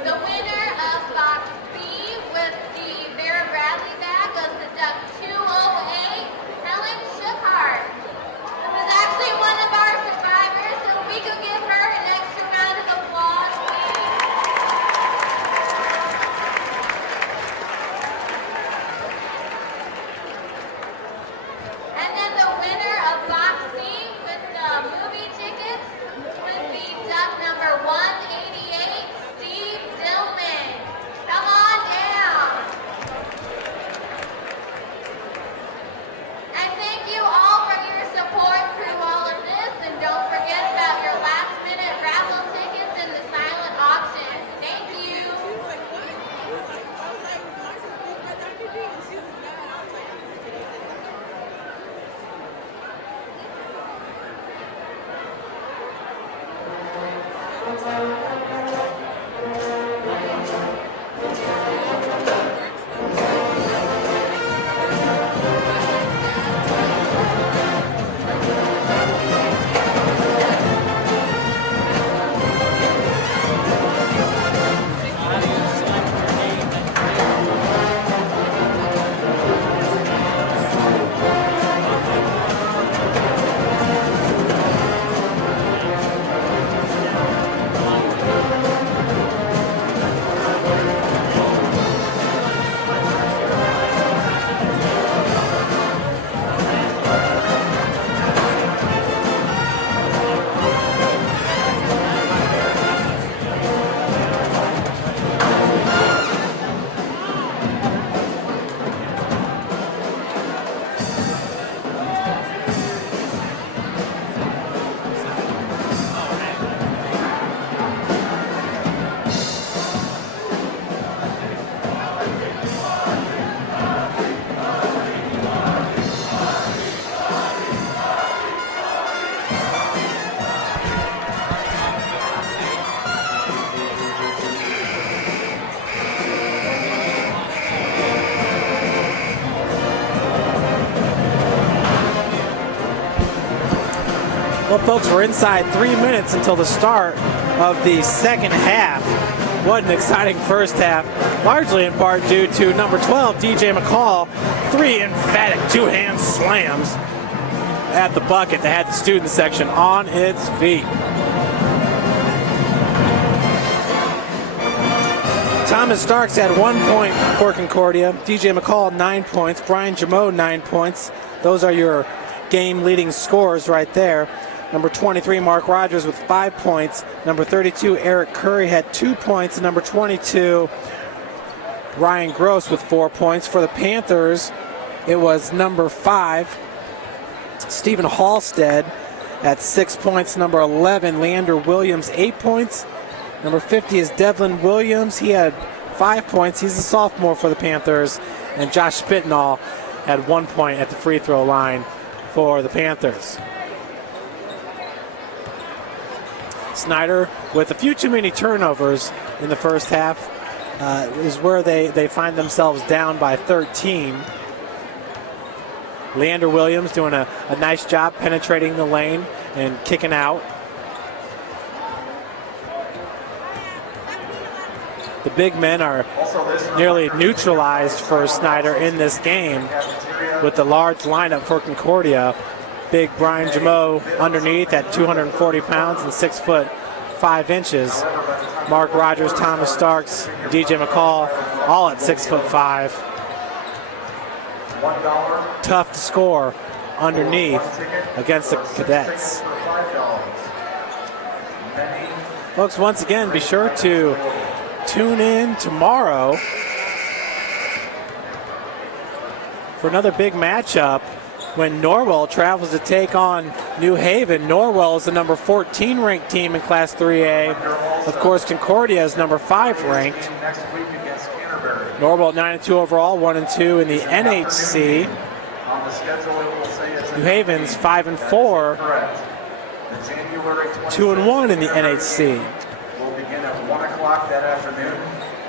The winner of Box B with the Vera Bradley bag goes to Duck 208, Helen Schuchart. This is actually one of our survivors, so we could give her an extra round of applause, please. And then the winner of Box C with the movie tickets would be Duck number 188, Steve Dillman. Come on down. And thank you all for your support through all of this. And don't forget about your last minute raffle tickets in the silent auction. Thank you. Well, folks, we're inside 3 minutes until the start of the second half. What an exciting first half, largely in part due to number 12, DJ McCall, 3 emphatic two-hand slams at the bucket that had the student section on its feet. Thomas Starks had 1 point for Concordia. DJ McCall, 9 points. Brian Jameau, 9 points. Those are your game-leading scores right there. Number 23, Mark Rogers with 5 points. Number 32, Eric Curry had 2 points. And number 22, Ryan Gross with 4 points. For the Panthers, it was number 5, Stephen Halstead at 6 points. Number 11, Leander Williams, 8 points. Number 50 is Devlin Williams. He had 5 points. He's a sophomore for the Panthers. And Josh Spitnall had 1 point at the free throw line for the Panthers. Snider, with a few too many turnovers in the first half, is where they find themselves down by 13. Leander Williams doing a nice job penetrating the lane and kicking out. The big men are nearly neutralized for Snider in this game with the large lineup for Concordia. Big Brian Jameau underneath at 240 pounds and 6'5". Mark Rogers, Thomas Starks, DJ McCall, all at 6'5". Tough to score underneath against the Cadets. Folks, once again, be sure to tune in tomorrow for another big matchup when Norwell travels to take on New Haven. Norwell is the number 14 ranked team in Class 3A. Of course, Concordia is number 5 ranked. Norwell 9-2 overall, 1-2 in the NHC. New Haven's 5-4, 2-1 in the NHC. Will begin at 1 o'clock that afternoon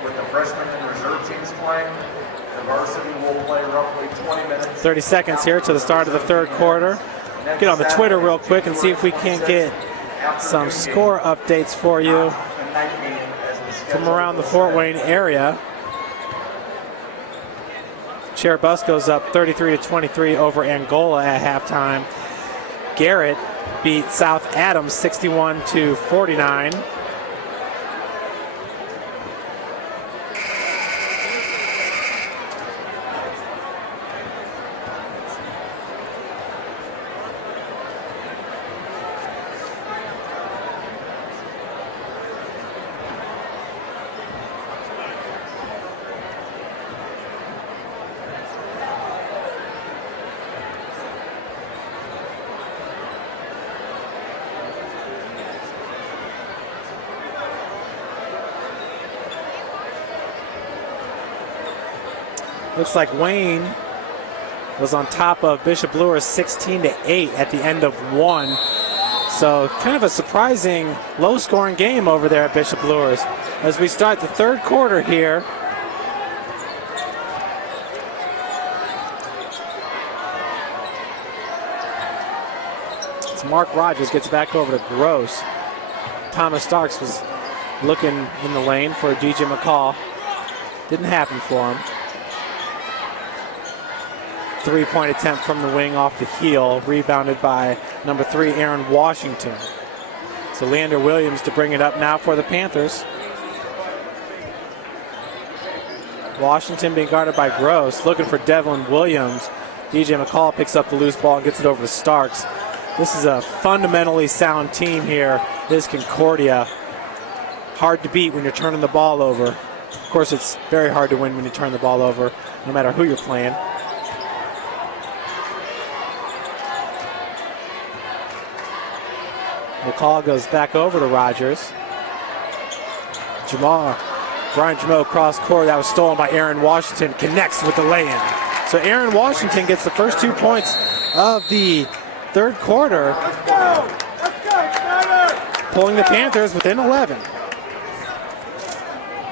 with the freshmen and reserve teams playing. The varsity will play roughly 20 minutes. 30 seconds here to the start of the third quarter. Get on the Twitter real quick and see if we can't get some score updates for you. from around the Fort Wayne area. Cherubusco's up 33-23 over Angola at halftime. Garrett beat South Adams 61-49. Looks like Wayne was on top of Bishop Luers 16-8 at the end of one. So kind of a surprising low-scoring game over there at Bishop Luers. As we start the third quarter here, Mark Rogers gets back over to Gross. Thomas Starks was looking in the lane for DJ McCall. Didn't happen for him. Three-point attempt from the wing off the heel, rebounded by number 3, Aaron Washington. So Leander Williams to bring it up now for the Panthers. Washington being guarded by Gross, looking for Devlin Williams. DJ McCall picks up the loose ball and gets it over to Starks. This is a fundamentally sound team here. This Concordia. Hard to beat when you're turning the ball over. Of course, it's very hard to win when you turn the ball over, no matter who you're playing. McCall goes back over to Rogers. Brian Jameau cross court. That was stolen by Aaron Washington. Connects with the lay-in. So Aaron Washington gets the first 2 points of the third quarter. Let's go, Snider! Pulling the Panthers within 11.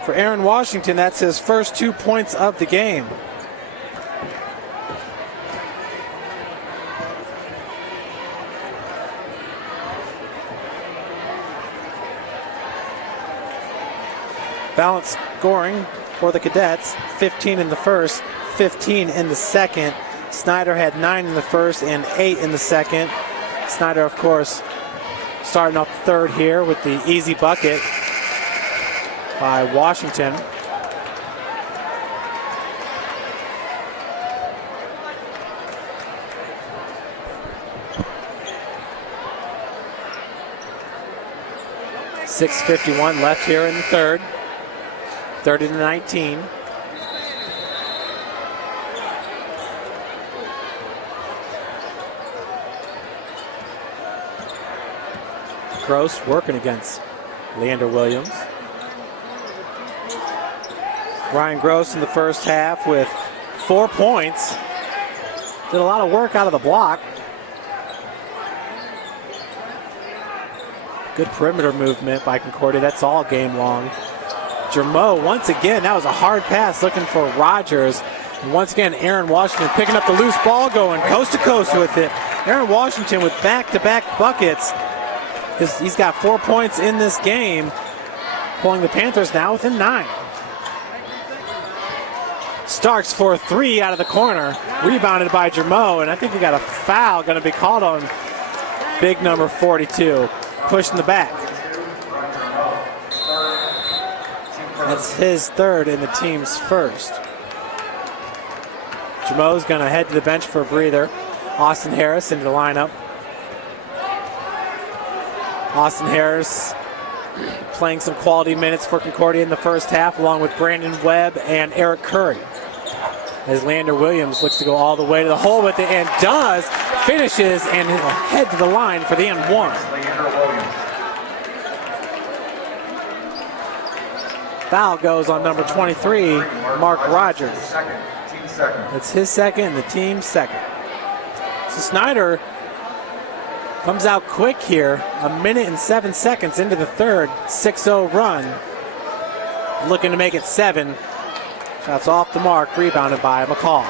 For Aaron Washington, that's his first 2 points of the game. Balanced scoring for the Cadets, 15 in the first, 15 in the second. Snider had 9 in the first and 8 in the second. Snider, of course, starting off the third here with the easy bucket by Washington. .651 left here in the third. 30-19. Gross working against Leander Williams. Ryan Gross in the first half with 4 points. Did a lot of work out of the block. Good perimeter movement by Concordia. That's all game long. Jameau, once again, that was a hard pass looking for Rogers. And once again, Aaron Washington picking up the loose ball, going coast to coast with it. Aaron Washington with back-to-back buckets. He's got 4 points in this game, pulling the Panthers now within 9. Starks for 3 out of the corner, rebounded by Jameau, and I think we got a foul going to be called on big number 42, pushing the back. That's his third and the team's first. Jameau's going to head to the bench for a breather. Austin Harris into the lineup. Austin Harris playing some quality minutes for Concordia in the first half, along with Brandon Webb and Eric Curry. As Leander Williams looks to go all the way to the hole with it, and does, finishes, and he'll head to the line for the M1. Foul goes on number 23, Mark Rogers. It's his second and the team's second. So Snider comes out quick here, a minute and 7 seconds into the third, 6-0 run. Looking to make it 7. Shots off the mark, rebounded by McCall.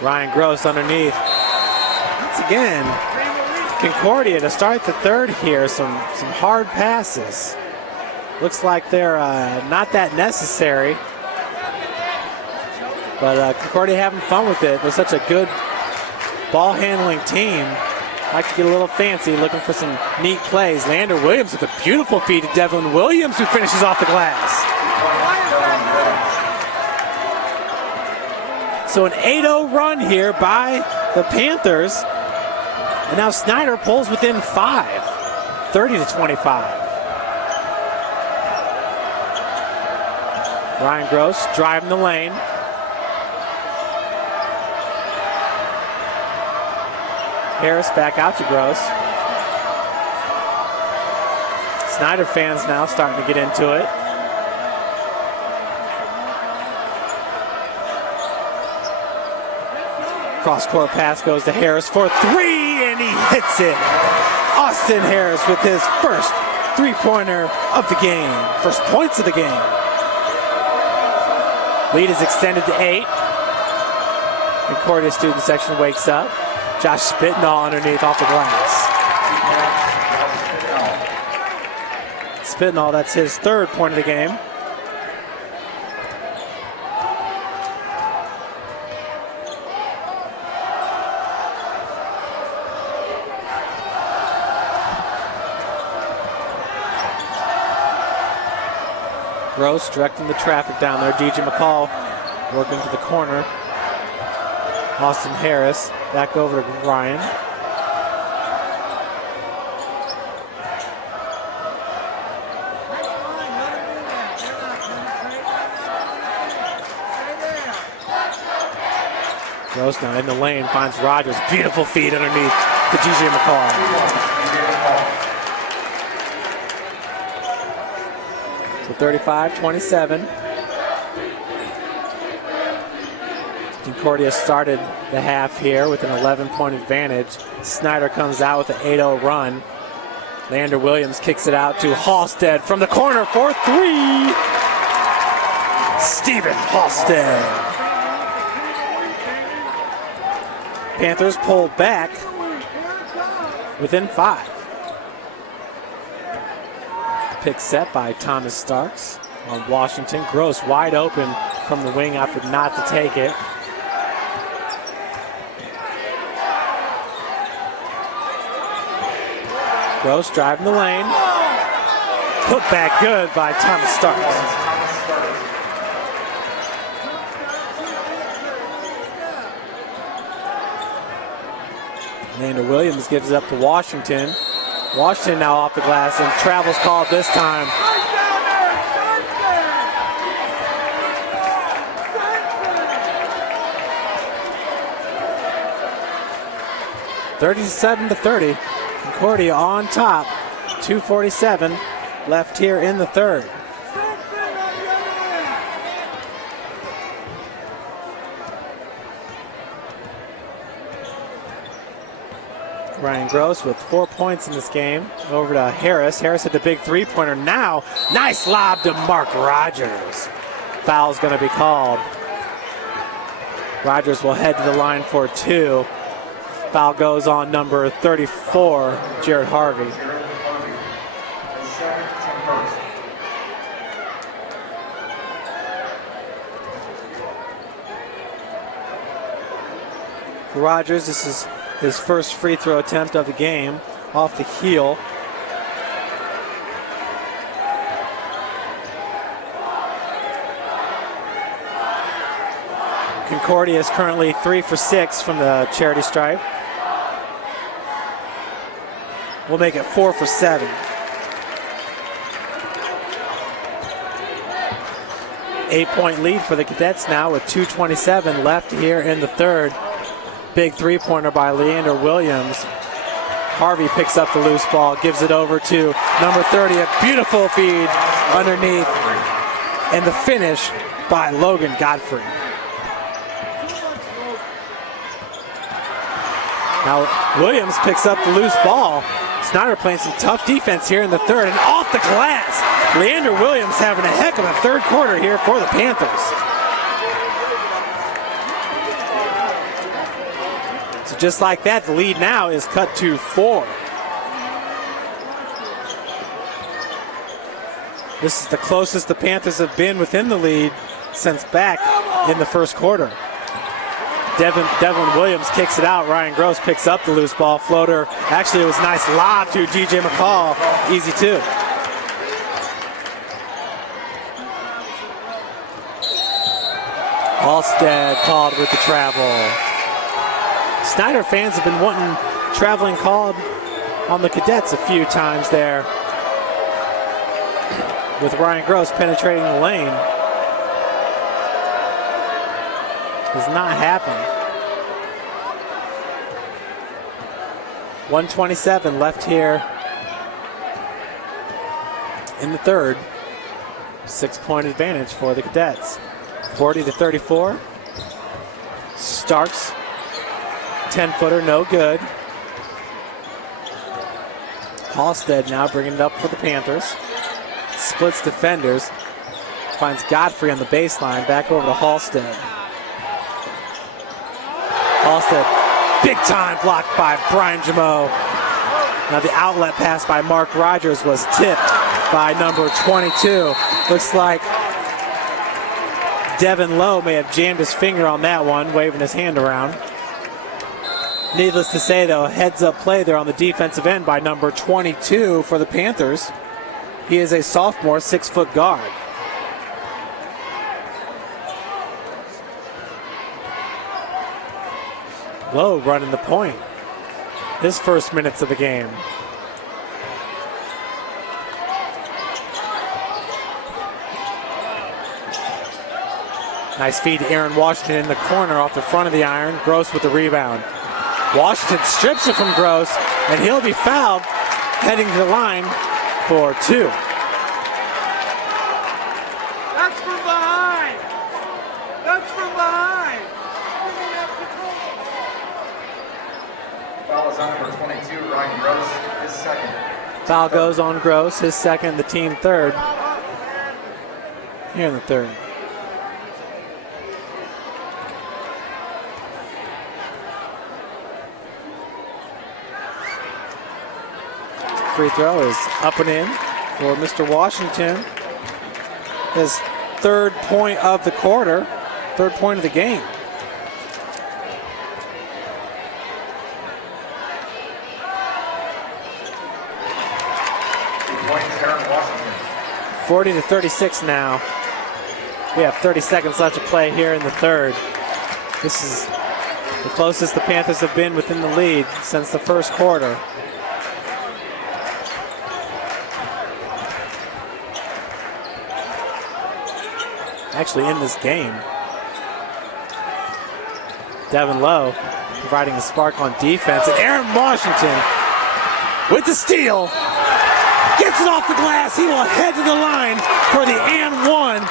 Ryan Gross underneath. once again, Concordia to start the third here. Some hard passes. Looks like they're not that necessary. But Concordia having fun with it. They're such a good ball handling team. Like to get a little fancy, looking for some neat plays. Leander Williams with a beautiful feed to Devlin Williams, who finishes off the glass. So an 8-0 run here by the Panthers. And now Snider pulls within 5, 30-25. Ryan Gross driving the lane. Harris back out to Gross. Snider fans now starting to get into it. Cross-court pass goes to Harris for 3, and he hits it. Austin Harris with his first three-pointer of the game. First points of the game. Lead is extended to 8. Concordia student section wakes up. Josh Spitnall underneath off the glass. Spitnall, that's his third point of the game. Gross directing the traffic down there. DJ McCall working to the corner. Austin Harris back over to Ryan. Gross now in the lane, finds Rogers. Beautiful feed underneath to DJ McCall. So 35-27. Concordia started the half here with an 11-point advantage. Snider comes out with an 8-0 run. Leander Williams kicks it out to Halstead from the corner for 3. Stephen Halstead. Panthers pulled back within 5. Pick set by Thomas Starks on Washington. Gross wide open from the wing, opted not to take it. Gross driving the lane. Put back good by Thomas Starks. Leander Williams gives it up to Washington. Washington now off the glass, and travel's called this time. 37-30. Concordia on top. 2:47 left here in the third. Ryan Gross with 4 points in this game. Over to Harris. Harris hit the big three-pointer now. Nice lob to Mark Rogers. Foul's going to be called. Rogers will head to the line for 2. Foul goes on number 34, Jared Harvey. For Rogers, this is his first free throw attempt of the game, off the heel. Concordia is currently 3 for 6 from the charity stripe. We'll make it 4 for 7. 8-point lead for the Cadets now with 2:27 left here in the third. Big three-pointer by Leander Williams. Harvey picks up the loose ball, gives it over to number 30. A beautiful feed underneath. And the finish by Logan Godfrey. Now Williams picks up the loose ball. Snider playing some tough defense here in the third, and off the glass. Leander Williams having a heck of a third quarter here for the Panthers. So Just like that, the lead now is cut to 4. This is the closest the Panthers have been within the lead since back in the first quarter. Devin Williams kicks it out. Ryan Gross picks up the loose ball floater. Actually, it was a nice lob to DJ McCall. Easy two. Halstead called with the travel. Snider fans have been wanting traveling called on the Cadets a few times there, with Ryan Gross penetrating the lane. Has not happened. 1:27 left here in the third. 6-point advantage for the Cadets. 40-34. Starks, 10-footer, no good. Halstead now bringing it up for the Panthers. Splits defenders. Finds Godfrey on the baseline. Back over to Halstead. Halstead, big time blocked by Brian Jamo. Now the outlet pass by Mark Rogers was tipped by number 22. Looks like Devin Lowe may have jammed his finger on that one, waving his hand around. Needless to say, though, heads-up play there on the defensive end by number 22 for the Panthers. He is a sophomore, 6-foot guard. Lowe running the point. His first minutes of the game. Nice feed to Aaron Washington in the corner off the front of the iron. Gross with the rebound. Washington strips it from Gross, and he'll be fouled heading to the line for 2. That's from behind. That's from behind. Foul is on number 22, Ryan Gross, his second. Foul goes on Gross, his second, the team third. Here in the third. Free throw is up and in for Mr. Washington. His third point of the quarter, third point of the game. Points, Aaron Washington. 40-36 now. We have 30 seconds left to play here in the third. This is the closest the Panthers have been within the lead since the first quarter. Actually in this game. Devin Lowe providing a spark on defense. And Aaron Washington with the steal. Gets it off the glass. He will head to the line for the and one.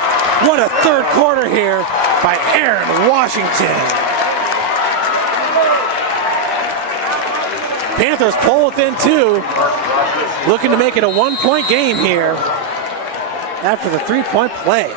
What a third quarter here by Aaron Washington. Panthers pull within 2. Looking to make it a 1-point game here after the 3-point play.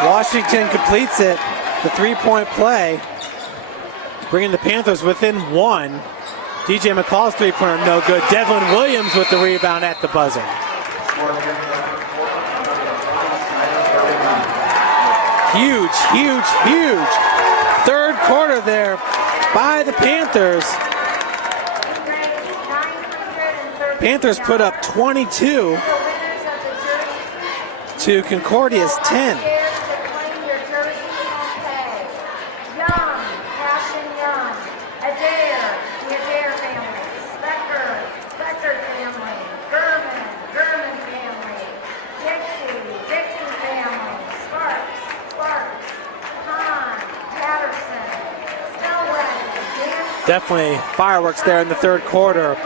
Washington completes it, the 3-point play, bringing the Panthers within 1. DJ McCall's 3-pointer no good. Devlin Williams with the rebound at the buzzer. Huge, huge, huge third quarter there by the Panthers. Panthers put up 22 to Concordia's 10. definitely fireworks there in the third quarter.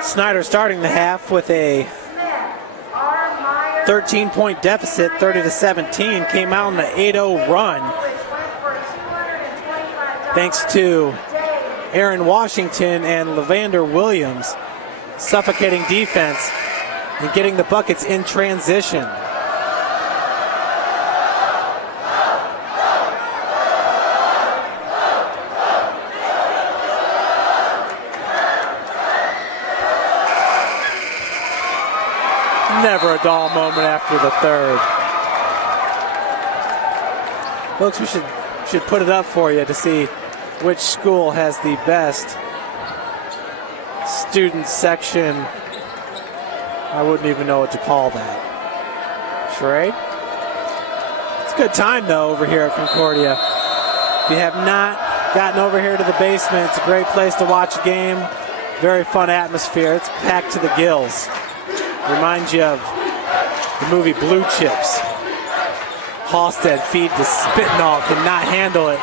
Snider starting the half with a 13-point deficit, 30-17, came out on the 8-0 run thanks to Aaron Washington and Levander Williams suffocating defense and getting the buckets in transition. Never a dull moment after the third. Folks, we should put it up for you to see which school has the best student section. I wouldn't even know what to call that. Charade? It's a good time though over here at Concordia. If you have not gotten over here to the basement, it's a great place to watch a game. Very fun atmosphere. It's packed to the gills. Reminds you of the movie Blue Chips. Halstead feed to Spitnall, cannot handle it.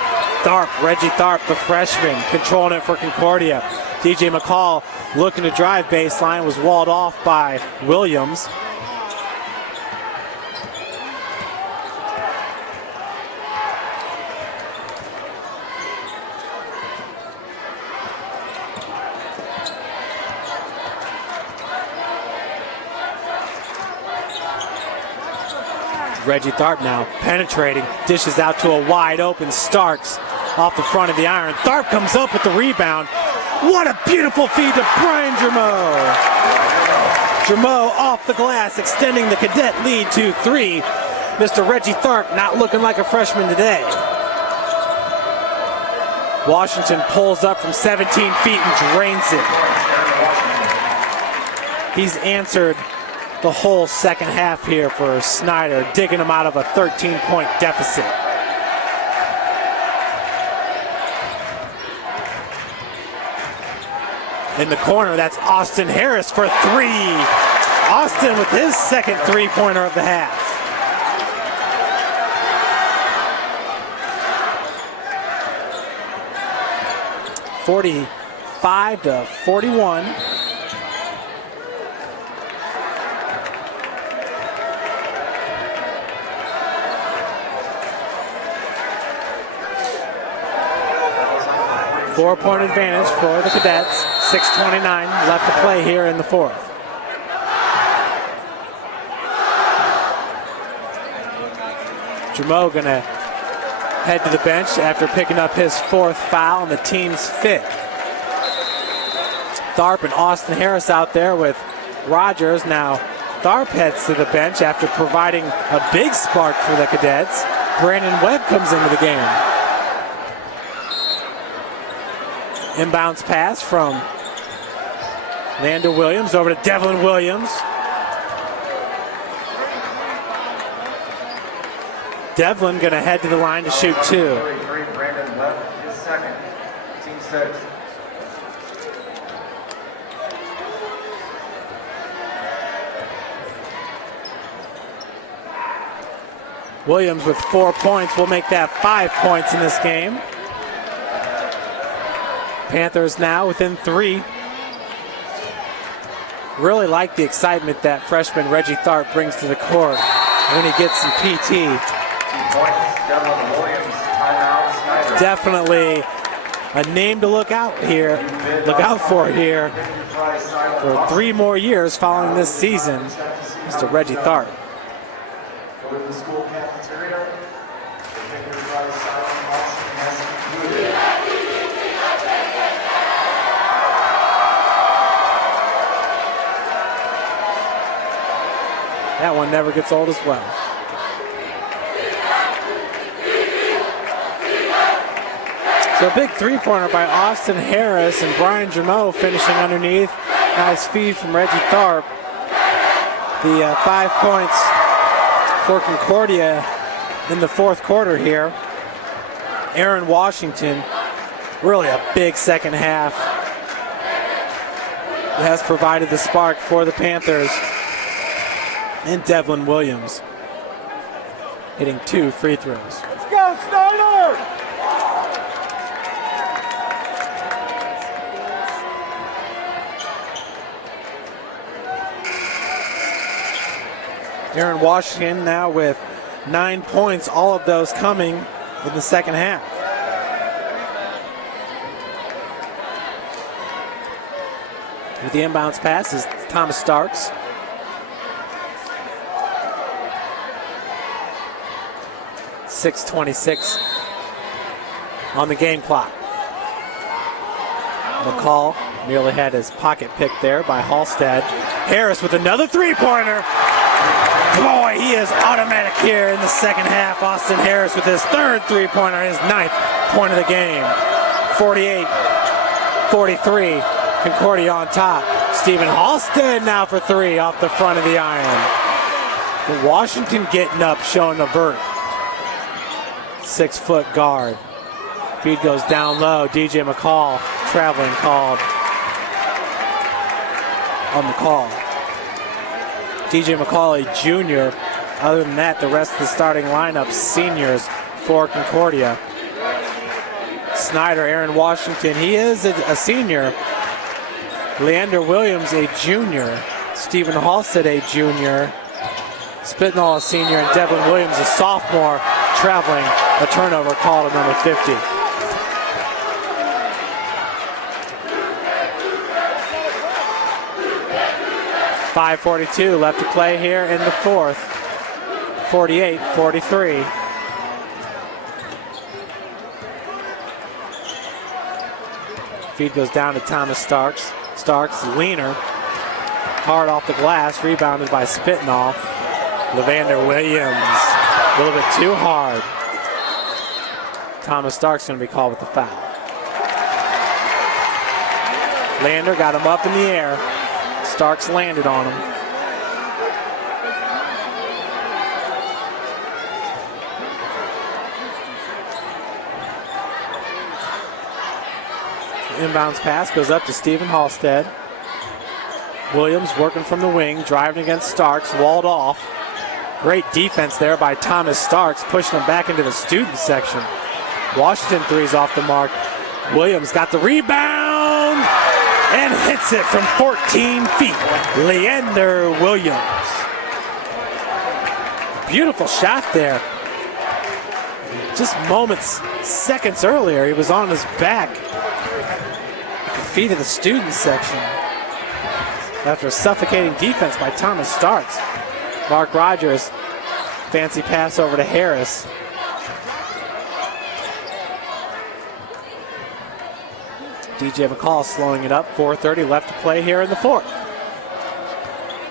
Reggie Tharp, the freshman, controlling it for Concordia. DJ McCall looking to drive baseline, was walled off by Williams. Reggie Tharp now penetrating, dishes out to a wide open Starks off the front of the iron. Tharp comes up with the rebound. What a beautiful feed to Brian Jermeau. Jermeau off the glass, extending the cadet lead to 3. Mr. Reggie Tharp not looking like a freshman today. Washington pulls up from 17 feet and drains it. He's answered the whole second half here for Snider, digging him out of a 13-point deficit. In the corner, that's Austin Harris for 3. Austin with his second three-pointer of the half. (45-41). Four-point advantage for the Cadets. 6:29 left to play here in the fourth. Jermeau gonna head to the bench after picking up his fourth foul and the team's fifth. Tharp and Austin Harris out there with Rogers. Now Tharp heads to the bench after providing a big spark for the Cadets. Brandon Webb comes into the game. Inbounds pass from Lander Williams over to Devlin Williams. Devlin going to head to the line to shoot 2. Brandon Webb, his second, team 6. Williams with 4 points will make that 5 points in this game. Panthers now within 3. Really like the excitement that freshman Reggie Tharp brings to the court when he gets some PT. 2 points, Devlin Williams, timeout, Snider. Definitely a name to look out for here for 3 more years following this season. Mr. Reggie Tharp. Go to the school cafeteria. The Pickers Prize silent auction has concluded. That one never gets old as well. So a big three-pointer by Austin Harris and Brian Jermeau finishing underneath. Nice feed from Reggie Tharp. The 5 points for Concordia in the fourth quarter here. Aaron Washington, really a big second half, has provided the spark for the Panthers. And Devlin Williams hitting 2 free throws. Let's go, Snider! Aaron Washington now with 9 points, all of those coming in the second half. With the inbounds pass is Thomas Starks. .6:26 on the game clock. McCall nearly had his pocket picked there by Halstead. Harris with another three-pointer. Boy, he is automatic here in the second half. Austin Harris with his third three-pointer, his 9th point of the game. 48-43, Concordia on top. Stephen Halstead now for three off the front of the iron. Washington getting up, showing the vert. 6-foot guard. Feed goes down low. DJ McCall traveling called on the call. DJ McCall, a junior. Other than that, the rest of the starting lineup, seniors for Concordia. Snider, Aaron Washington, he is a senior. Leander Williams, a junior. Stephen Halstead, a junior. Spitnall, a senior, and Devlin Williams, a sophomore, traveling. A turnover called at number 50. .5:42 left to play here in the fourth. 48-43. Feed goes down to Thomas Starks. Starks, leaner. Hard off the glass, rebounded by Spitnall. Levander Williams, a little bit too hard. Thomas Starks going to be called with the foul. Lander got him up in the air. Starks landed on him. The inbounds pass goes up to Stephen Halstead. Williams working from the wing, driving against Starks, walled off. Great defense there by Thomas Starks, pushing him back into the student section. Washington threes off the mark. Williams got the rebound and hits it from 14 feet. Leander Williams. Beautiful shot there. Just moments, seconds earlier, he was on his back at the feet of the student section after a suffocating defense by Thomas Starks. Mark Rogers, fancy pass over to Harris. DJ McCall slowing it up. 4:30 left to play here in the fourth.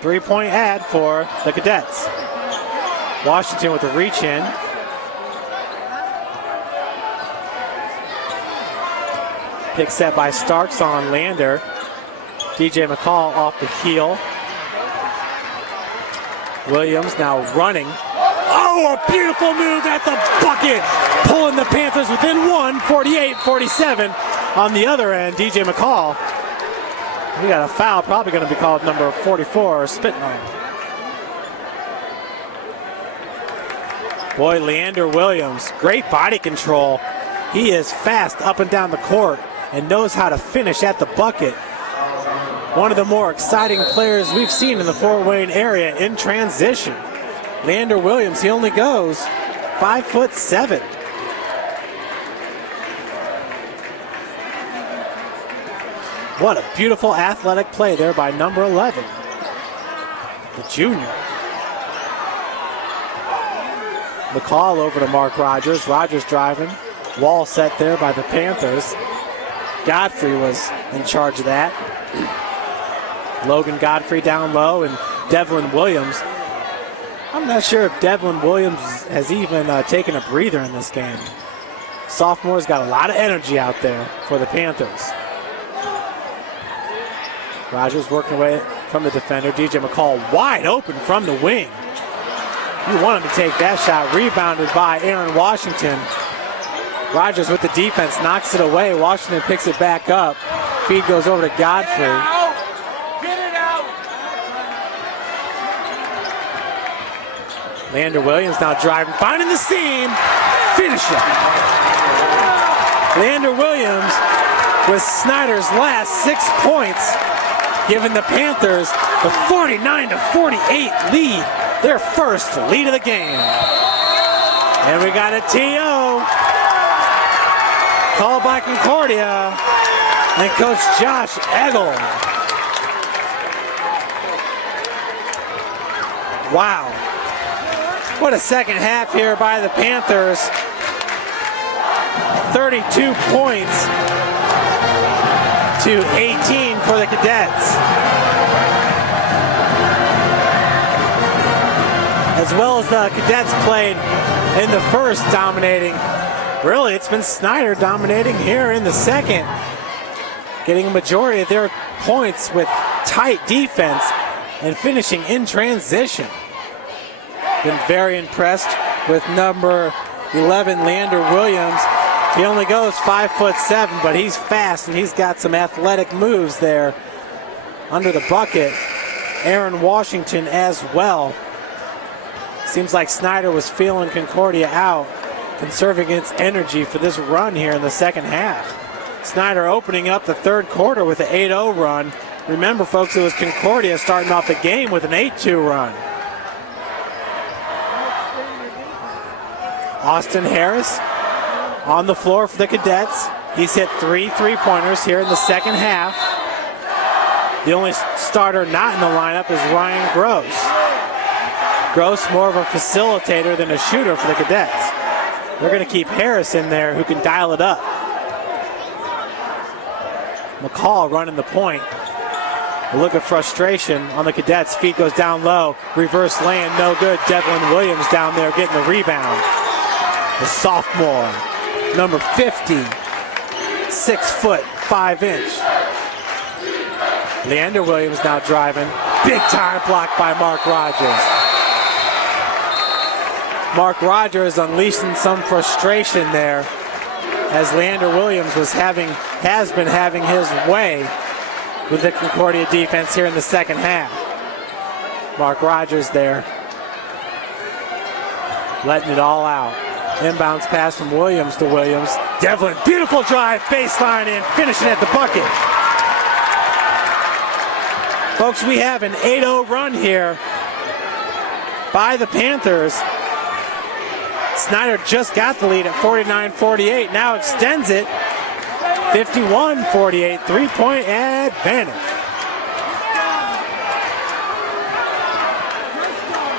3-point ad for the Cadets. Washington with a reach in. Pick set by Starks on Lander. DJ McCall off the heel. Williams now running. Oh, a beautiful move at the bucket. Pulling the Panthers within one, 48-47. On the other end, DJ McCall. We got a foul, probably going to be called number 44, Spitnall. Boy, Leander Williams, great body control. He is fast up and down the court and knows how to finish at the bucket. One of the more exciting players we've seen in the Fort Wayne area in transition. Leander Williams, he only goes 5'7". What a beautiful athletic play there by number 11, the junior. McCall over to Mark Rogers. Rogers driving. Wall set there by the Panthers. Godfrey was in charge of that. Logan Godfrey down low and Devlin Williams. I'm not sure if Devlin Williams has even taken a breather in this game. Sophomore's got a lot of energy out there for the Panthers. Rogers working away from the defender. DJ McCall wide open from the wing. You want him to take that shot. Rebounded by Aaron Washington. Rogers with the defense knocks it away. Washington picks it back up. Feed goes over to Godfrey. Get it out! Leander Williams now driving, finding the seam. Finish it. Leander Williams with Snider's last 6 points, giving the Panthers the 49-48 lead their first lead of the game. And we got a TO called by Concordia and Coach Josh Eggle. Wow. What a second half here by the Panthers. 32 points to 18 for the Cadets. As well as the Cadets played in the first, dominating. Really, it's been Snider dominating here in the second, getting a majority of their points with tight defense and finishing in transition. Been very impressed with number 11, Leander Williams. He only goes 5'7", but he's fast and he's got some athletic moves there under the bucket. Aaron Washington as well. Seems like Snider was feeling Concordia out, conserving its energy for this run here in the second half. Snider opening up the third quarter with an 8-0 run. Remember, folks, it was Concordia starting off the game with an 8-2 run. Austin Harris on the floor for the Cadets. He's hit 3 3-pointers here in the second half. The only starter not in the lineup is Ryan Gross. Gross more of a facilitator than a shooter for the Cadets. They're going to keep Harris in there who can dial it up. McCall running the point. A look of frustration on the Cadets. Feet goes down low. Reverse lane, no good. Devlin Williams down there getting the rebound. The sophomore, number 50, 6'5". Leander Williams now driving. Big time block by Mark Rogers. Mark Rogers unleashing some frustration there as Leander Williams has been having his way with the Concordia defense here in the second half. Mark Rogers there, letting it all out. Inbounds pass from Williams to Williams. Devlin, beautiful drive, baseline in, finishing at the bucket. Folks, we have an 8-0 run here by the Panthers. Snider just got the lead at 49-48, now extends it 51-48, 3-point advantage.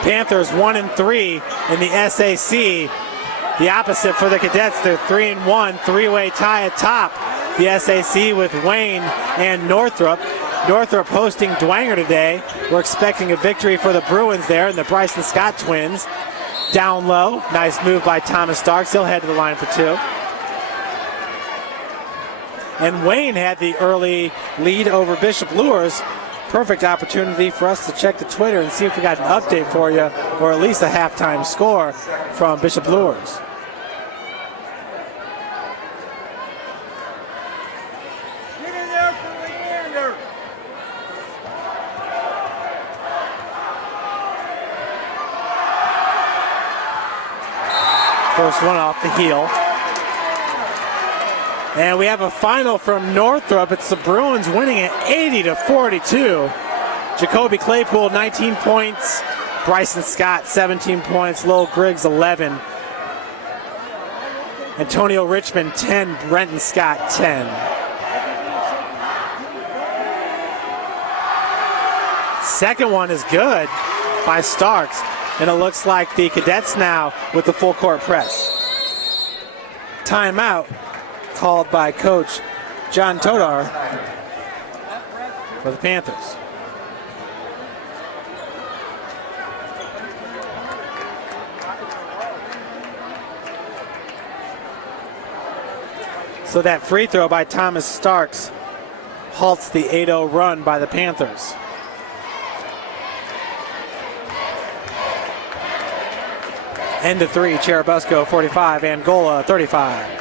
Panthers 1-3 in the SAC. The opposite for the Cadets, they're 3-1, three-way tie atop the SAC with Wayne and Northrop. Northrop hosting Dwenger today. We're expecting a victory for the Bruins there and the Bryson Scott twins. Down low, nice move by Thomas Starks. He'll head to the line for two. And Wayne had the early lead over Bishop Luers. Perfect opportunity for us to check the Twitter and see if we got an update for you, or at least a halftime score from Bishop Luers. Get in there for Leander. First one off the heel. And we have a final from Northrop. It's the Bruins winning it 80-42. Jacoby Claypool, 19 points. Bryson Scott, 17 points. Lowell Griggs, 11. Antonio Richmond, 10. Brenton Scott, 10. Second one is good by Starks. And it looks like the Cadets now with the full court press. Timeout called by Coach John Todar for the Panthers. So that free throw by Thomas Starks halts the 8-0 run by the Panthers. End of three, Cherubusco 45, Angola 35.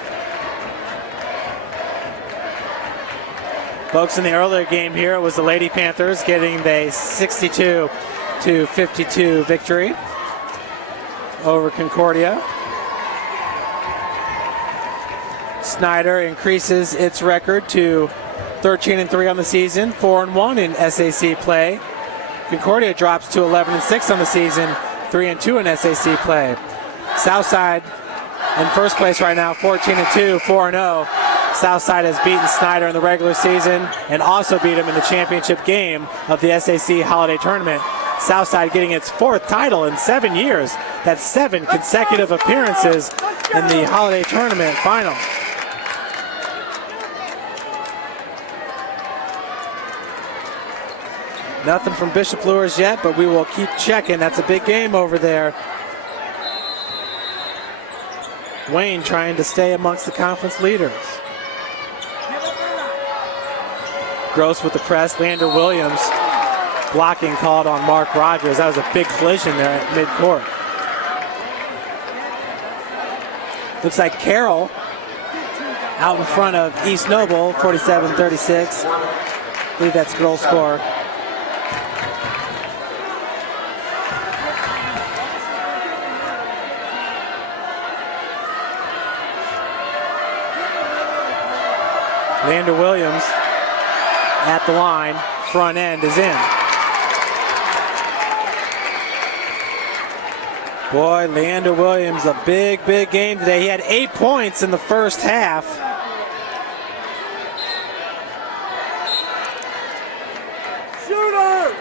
Folks, in the earlier game here, it was the Lady Panthers getting the 62-52 victory over Concordia. Snider increases its record to 13-3 on the season, 4-1 in SAC play. Concordia drops to 11-6 on the season, 3-2 in SAC play. Southside in first place right now, 14-2, 4-0. Southside has beaten Snider in the regular season and also beat him in the championship game of the SAC Holiday Tournament. Southside getting its 4th title in 7 years. That's 7 consecutive appearances in the Holiday Tournament final. Nothing from Bishop Luers yet, but we will keep checking. That's a big game over there. Wayne trying to stay amongst the conference leaders. Gross with the press. Leander Williams blocking called on Mark Rogers. That was a big collision there at midcourt. Looks like Carroll out in front of East Noble, 47-36. I believe that's goal score. Leander Williams at the line, front end is in. Boy, Leander Williams, a big, big game today. He had 8 points in the first half. Shooter!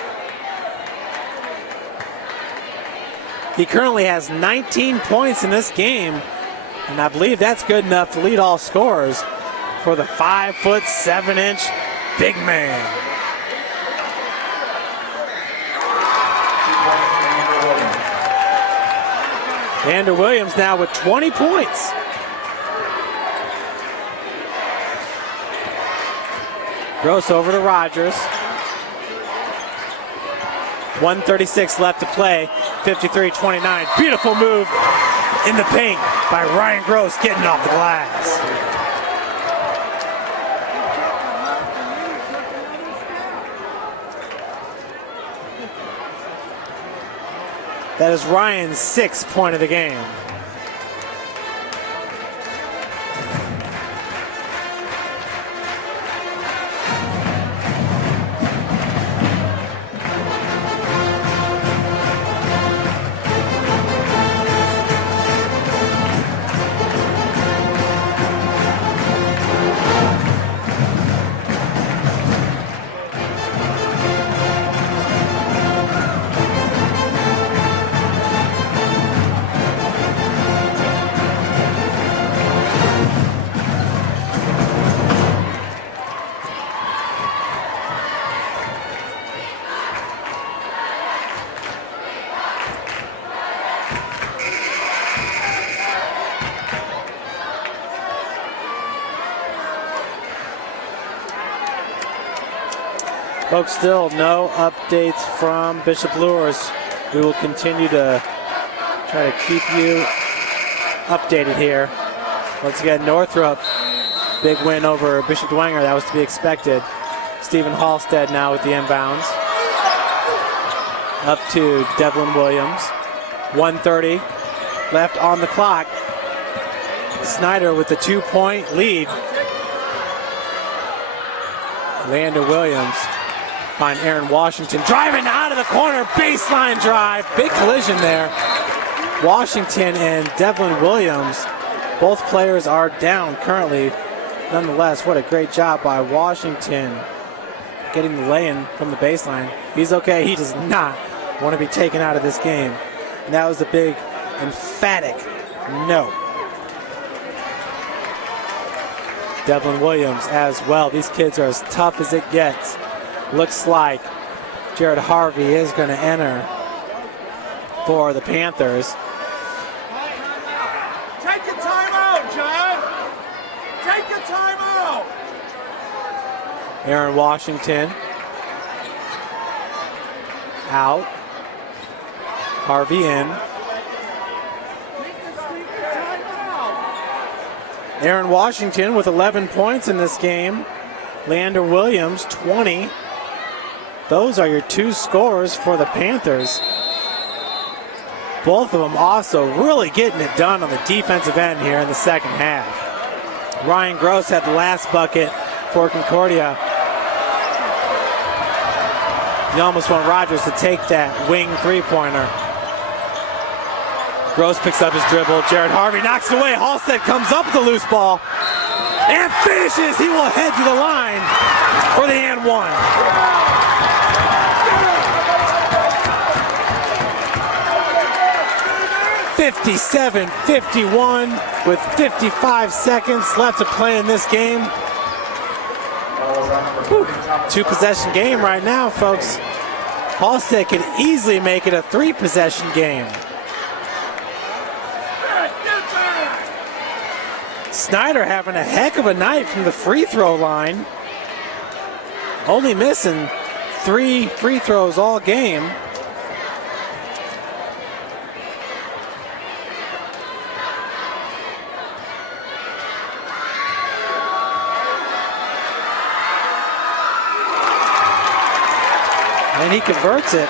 He currently has 19 points in this game, and I believe that's good enough to lead all scorers for the 5'7" big man. Leander Williams now with 20 points. Gross over to Rogers. 1:36 left to play. 53-29. Beautiful move in the paint by Ryan Gross, getting off the glass. That is Ryan's 6th point of the game. Folks, still no updates from Bishop Luers. We will continue to try to keep you updated here. Once again, Northrop, big win over Bishop Dwenger. That was to be expected. Stephen Halstead now with the inbounds. Up to Devlin Williams. 1:30 left on the clock. Snider with the 2-point lead. Leander Williams find Aaron Washington driving out of the corner, baseline drive, big collision there. Washington and Devlin Williams, both players are down currently. Nonetheless, what a great job by Washington getting the lay-in from the baseline. He's okay, he does not want to be taken out of this game. And that was a big, emphatic no. Devlin Williams as well. These kids are as tough as it gets. Looks like Jared Harvey is going to enter for the Panthers. Take your time out, John! Take your time out! Aaron Washington out. Harvey in. Aaron Washington with 11 points in this game. Leander Williams, 20. Those are your two scores for the Panthers. Both of them also really getting it done on the defensive end here in the second half. Ryan Gross had the last bucket for Concordia. You almost want Rogers to take that wing three-pointer. Gross picks up his dribble. Jared Harvey knocks it away. Halstead comes up with the loose ball and finishes. He will head to the line for the and one. 57-51 with 55 seconds left to play in this game. Two-possession game right now, folks. Halstead could easily make it a three-possession game. Snider having a heck of a night from the free throw line. Only missing 3 free throws all game. And he converts it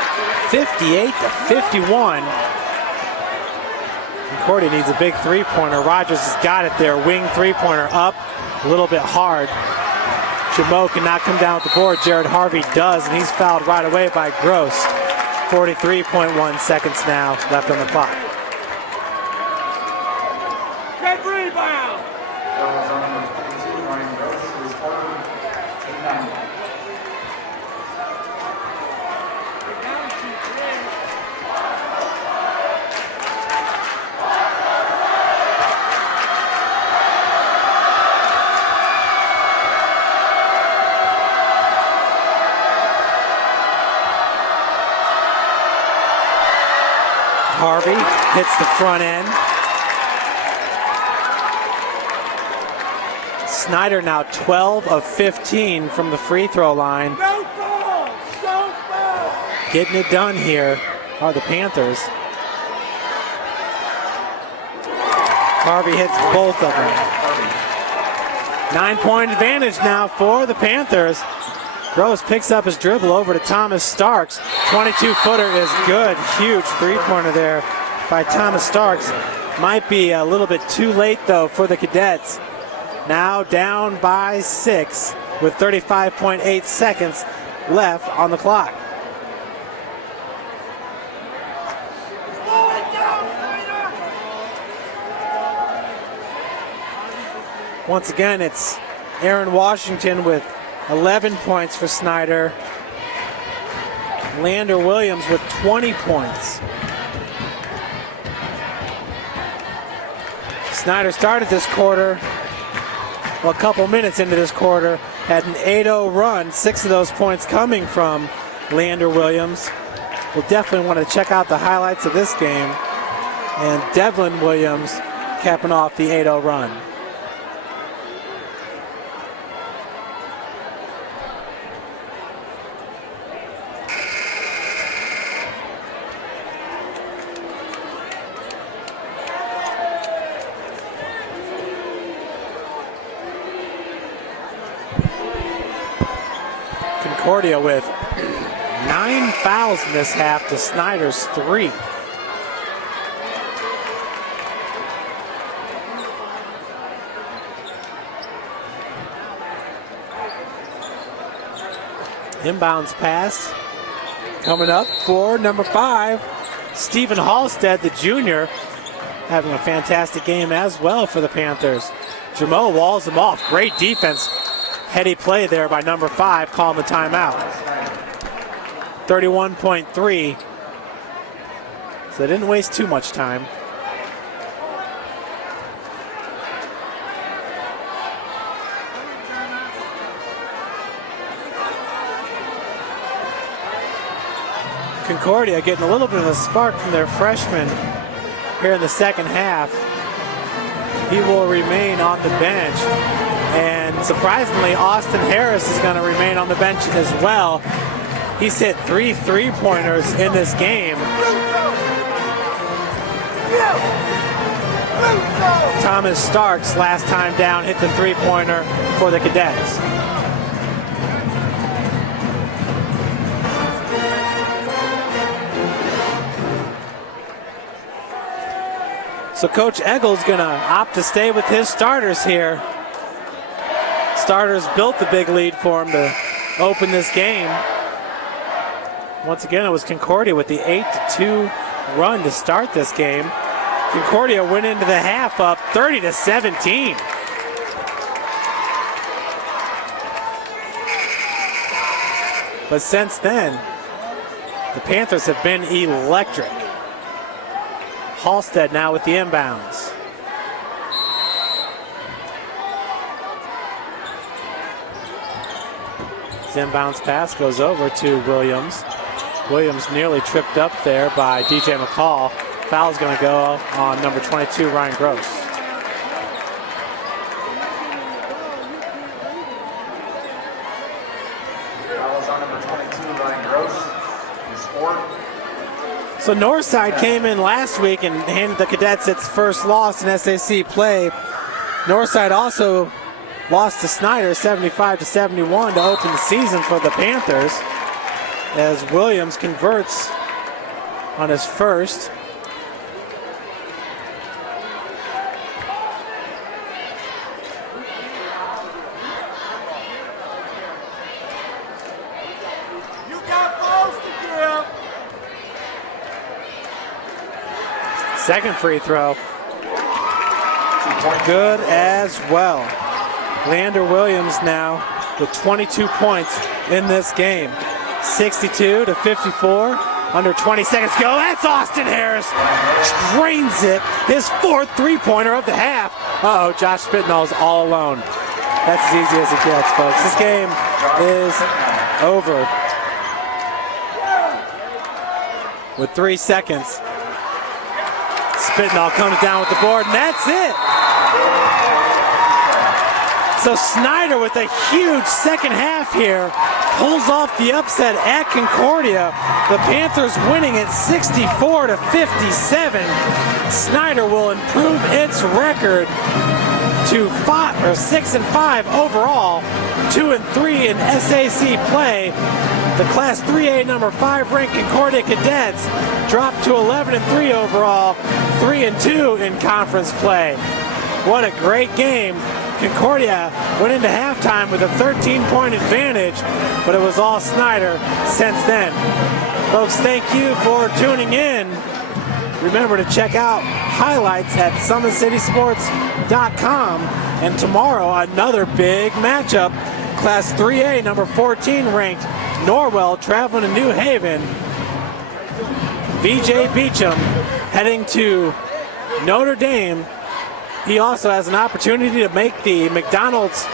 58-51. Concordia needs a big three-pointer. Rogers has got it there. Wing three-pointer up, a little bit hard. Jamo cannot come down with the board. Jared Harvey does, and he's fouled right away by Gross. 43.1 seconds now left on the clock. Good rebound. Harvey hits the front end. Snider now 12 of 15 from the free throw line. No ball. No ball. Getting it done here are the Panthers. Harvey hits both of them. 9-point advantage now for the Panthers. Gross picks up his dribble over to Thomas Starks. 22-footer is good. Huge three-pointer there by Thomas Starks. Might be a little bit too late, though, for the Cadets. Now down by 6 with 35.8 seconds left on the clock. Once again, it's Aaron Washington with 11 points for Snider. Lander Williams with 20 points. Snider started this quarter, well, a couple minutes into this quarter, had an 8-0 run, 6 of those points coming from Lander Williams. We'll definitely want to check out the highlights of this game. And Devlin Williams capping off the 8-0 run. Concordia with 9 fouls in this half to Snider's 3. Inbounds pass coming up for number 5, Stephen Halstead, the junior, having a fantastic game as well for the Panthers. Jamo walls him off. Great defense. Heady play there by number 5, calling the timeout. 31.3. So they didn't waste too much time. Concordia getting a little bit of a spark from their freshman here in the second half. He will remain on the bench. And surprisingly, Austin Harris is going to remain on the bench as well. He's hit 3 three-pointers in this game. Thomas Starks, last time down, hit the three-pointer for the Cadets. So Coach Eggel's going to opt to stay with his starters here. Starters built the big lead for him to open this game. Once again, it was Concordia with the 8-2 run to start this game. Concordia went into the half up 30-17. But since then, the Panthers have been electric. Halstead now with the inbounds. His inbounds pass goes over to Williams. Williams nearly tripped up there by DJ McCall. Foul's going to go on number 22, Ryan Gross. Foul is on number 22, Ryan Gross. He's fourth. So Northside came in last week and handed the Cadets its first loss in SAC play. Northside also lost to Snider 75-71 to open the season for the Panthers, as Williams converts on his first. You got balls to give. Second free throw, good as well. Leander Williams now with 22 points in this game. 62-54, under 20 seconds to go. That's Austin Harris, drains it, his fourth three-pointer of the half. Uh-oh, Josh Spitnall's all alone. That's as easy as it gets, folks. This game is over. With 3 seconds, Spitnall comes down with the board, and that's it. So Snider with a huge second half here pulls off the upset at Concordia. The Panthers winning it 64-57. Snider will improve its record to 6-5 overall, 2-3 in SAC play. The Class 3A number 5 ranked Concordia Cadets dropped to 11-3 overall, 3-2 in conference play. What a great game. Concordia went into halftime with a 13-point advantage, but it was all Snider since then. Folks, thank you for tuning in. Remember to check out highlights at SummitCitySports.com. And tomorrow, another big matchup. Class 3A, number 14 ranked Norwell traveling to New Haven. VJ Beecham heading to Notre Dame. He also has an opportunity to make the McDonald's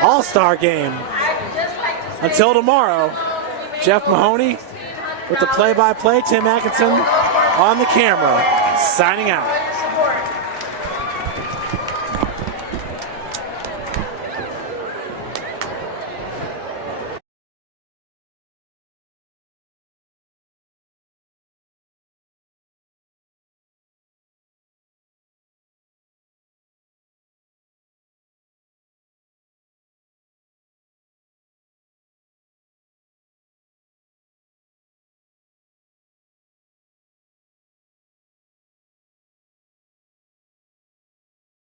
All-Star game. Until tomorrow, Jeff Mahoney with the play-by-play, Tim Atkinson on the camera, signing out.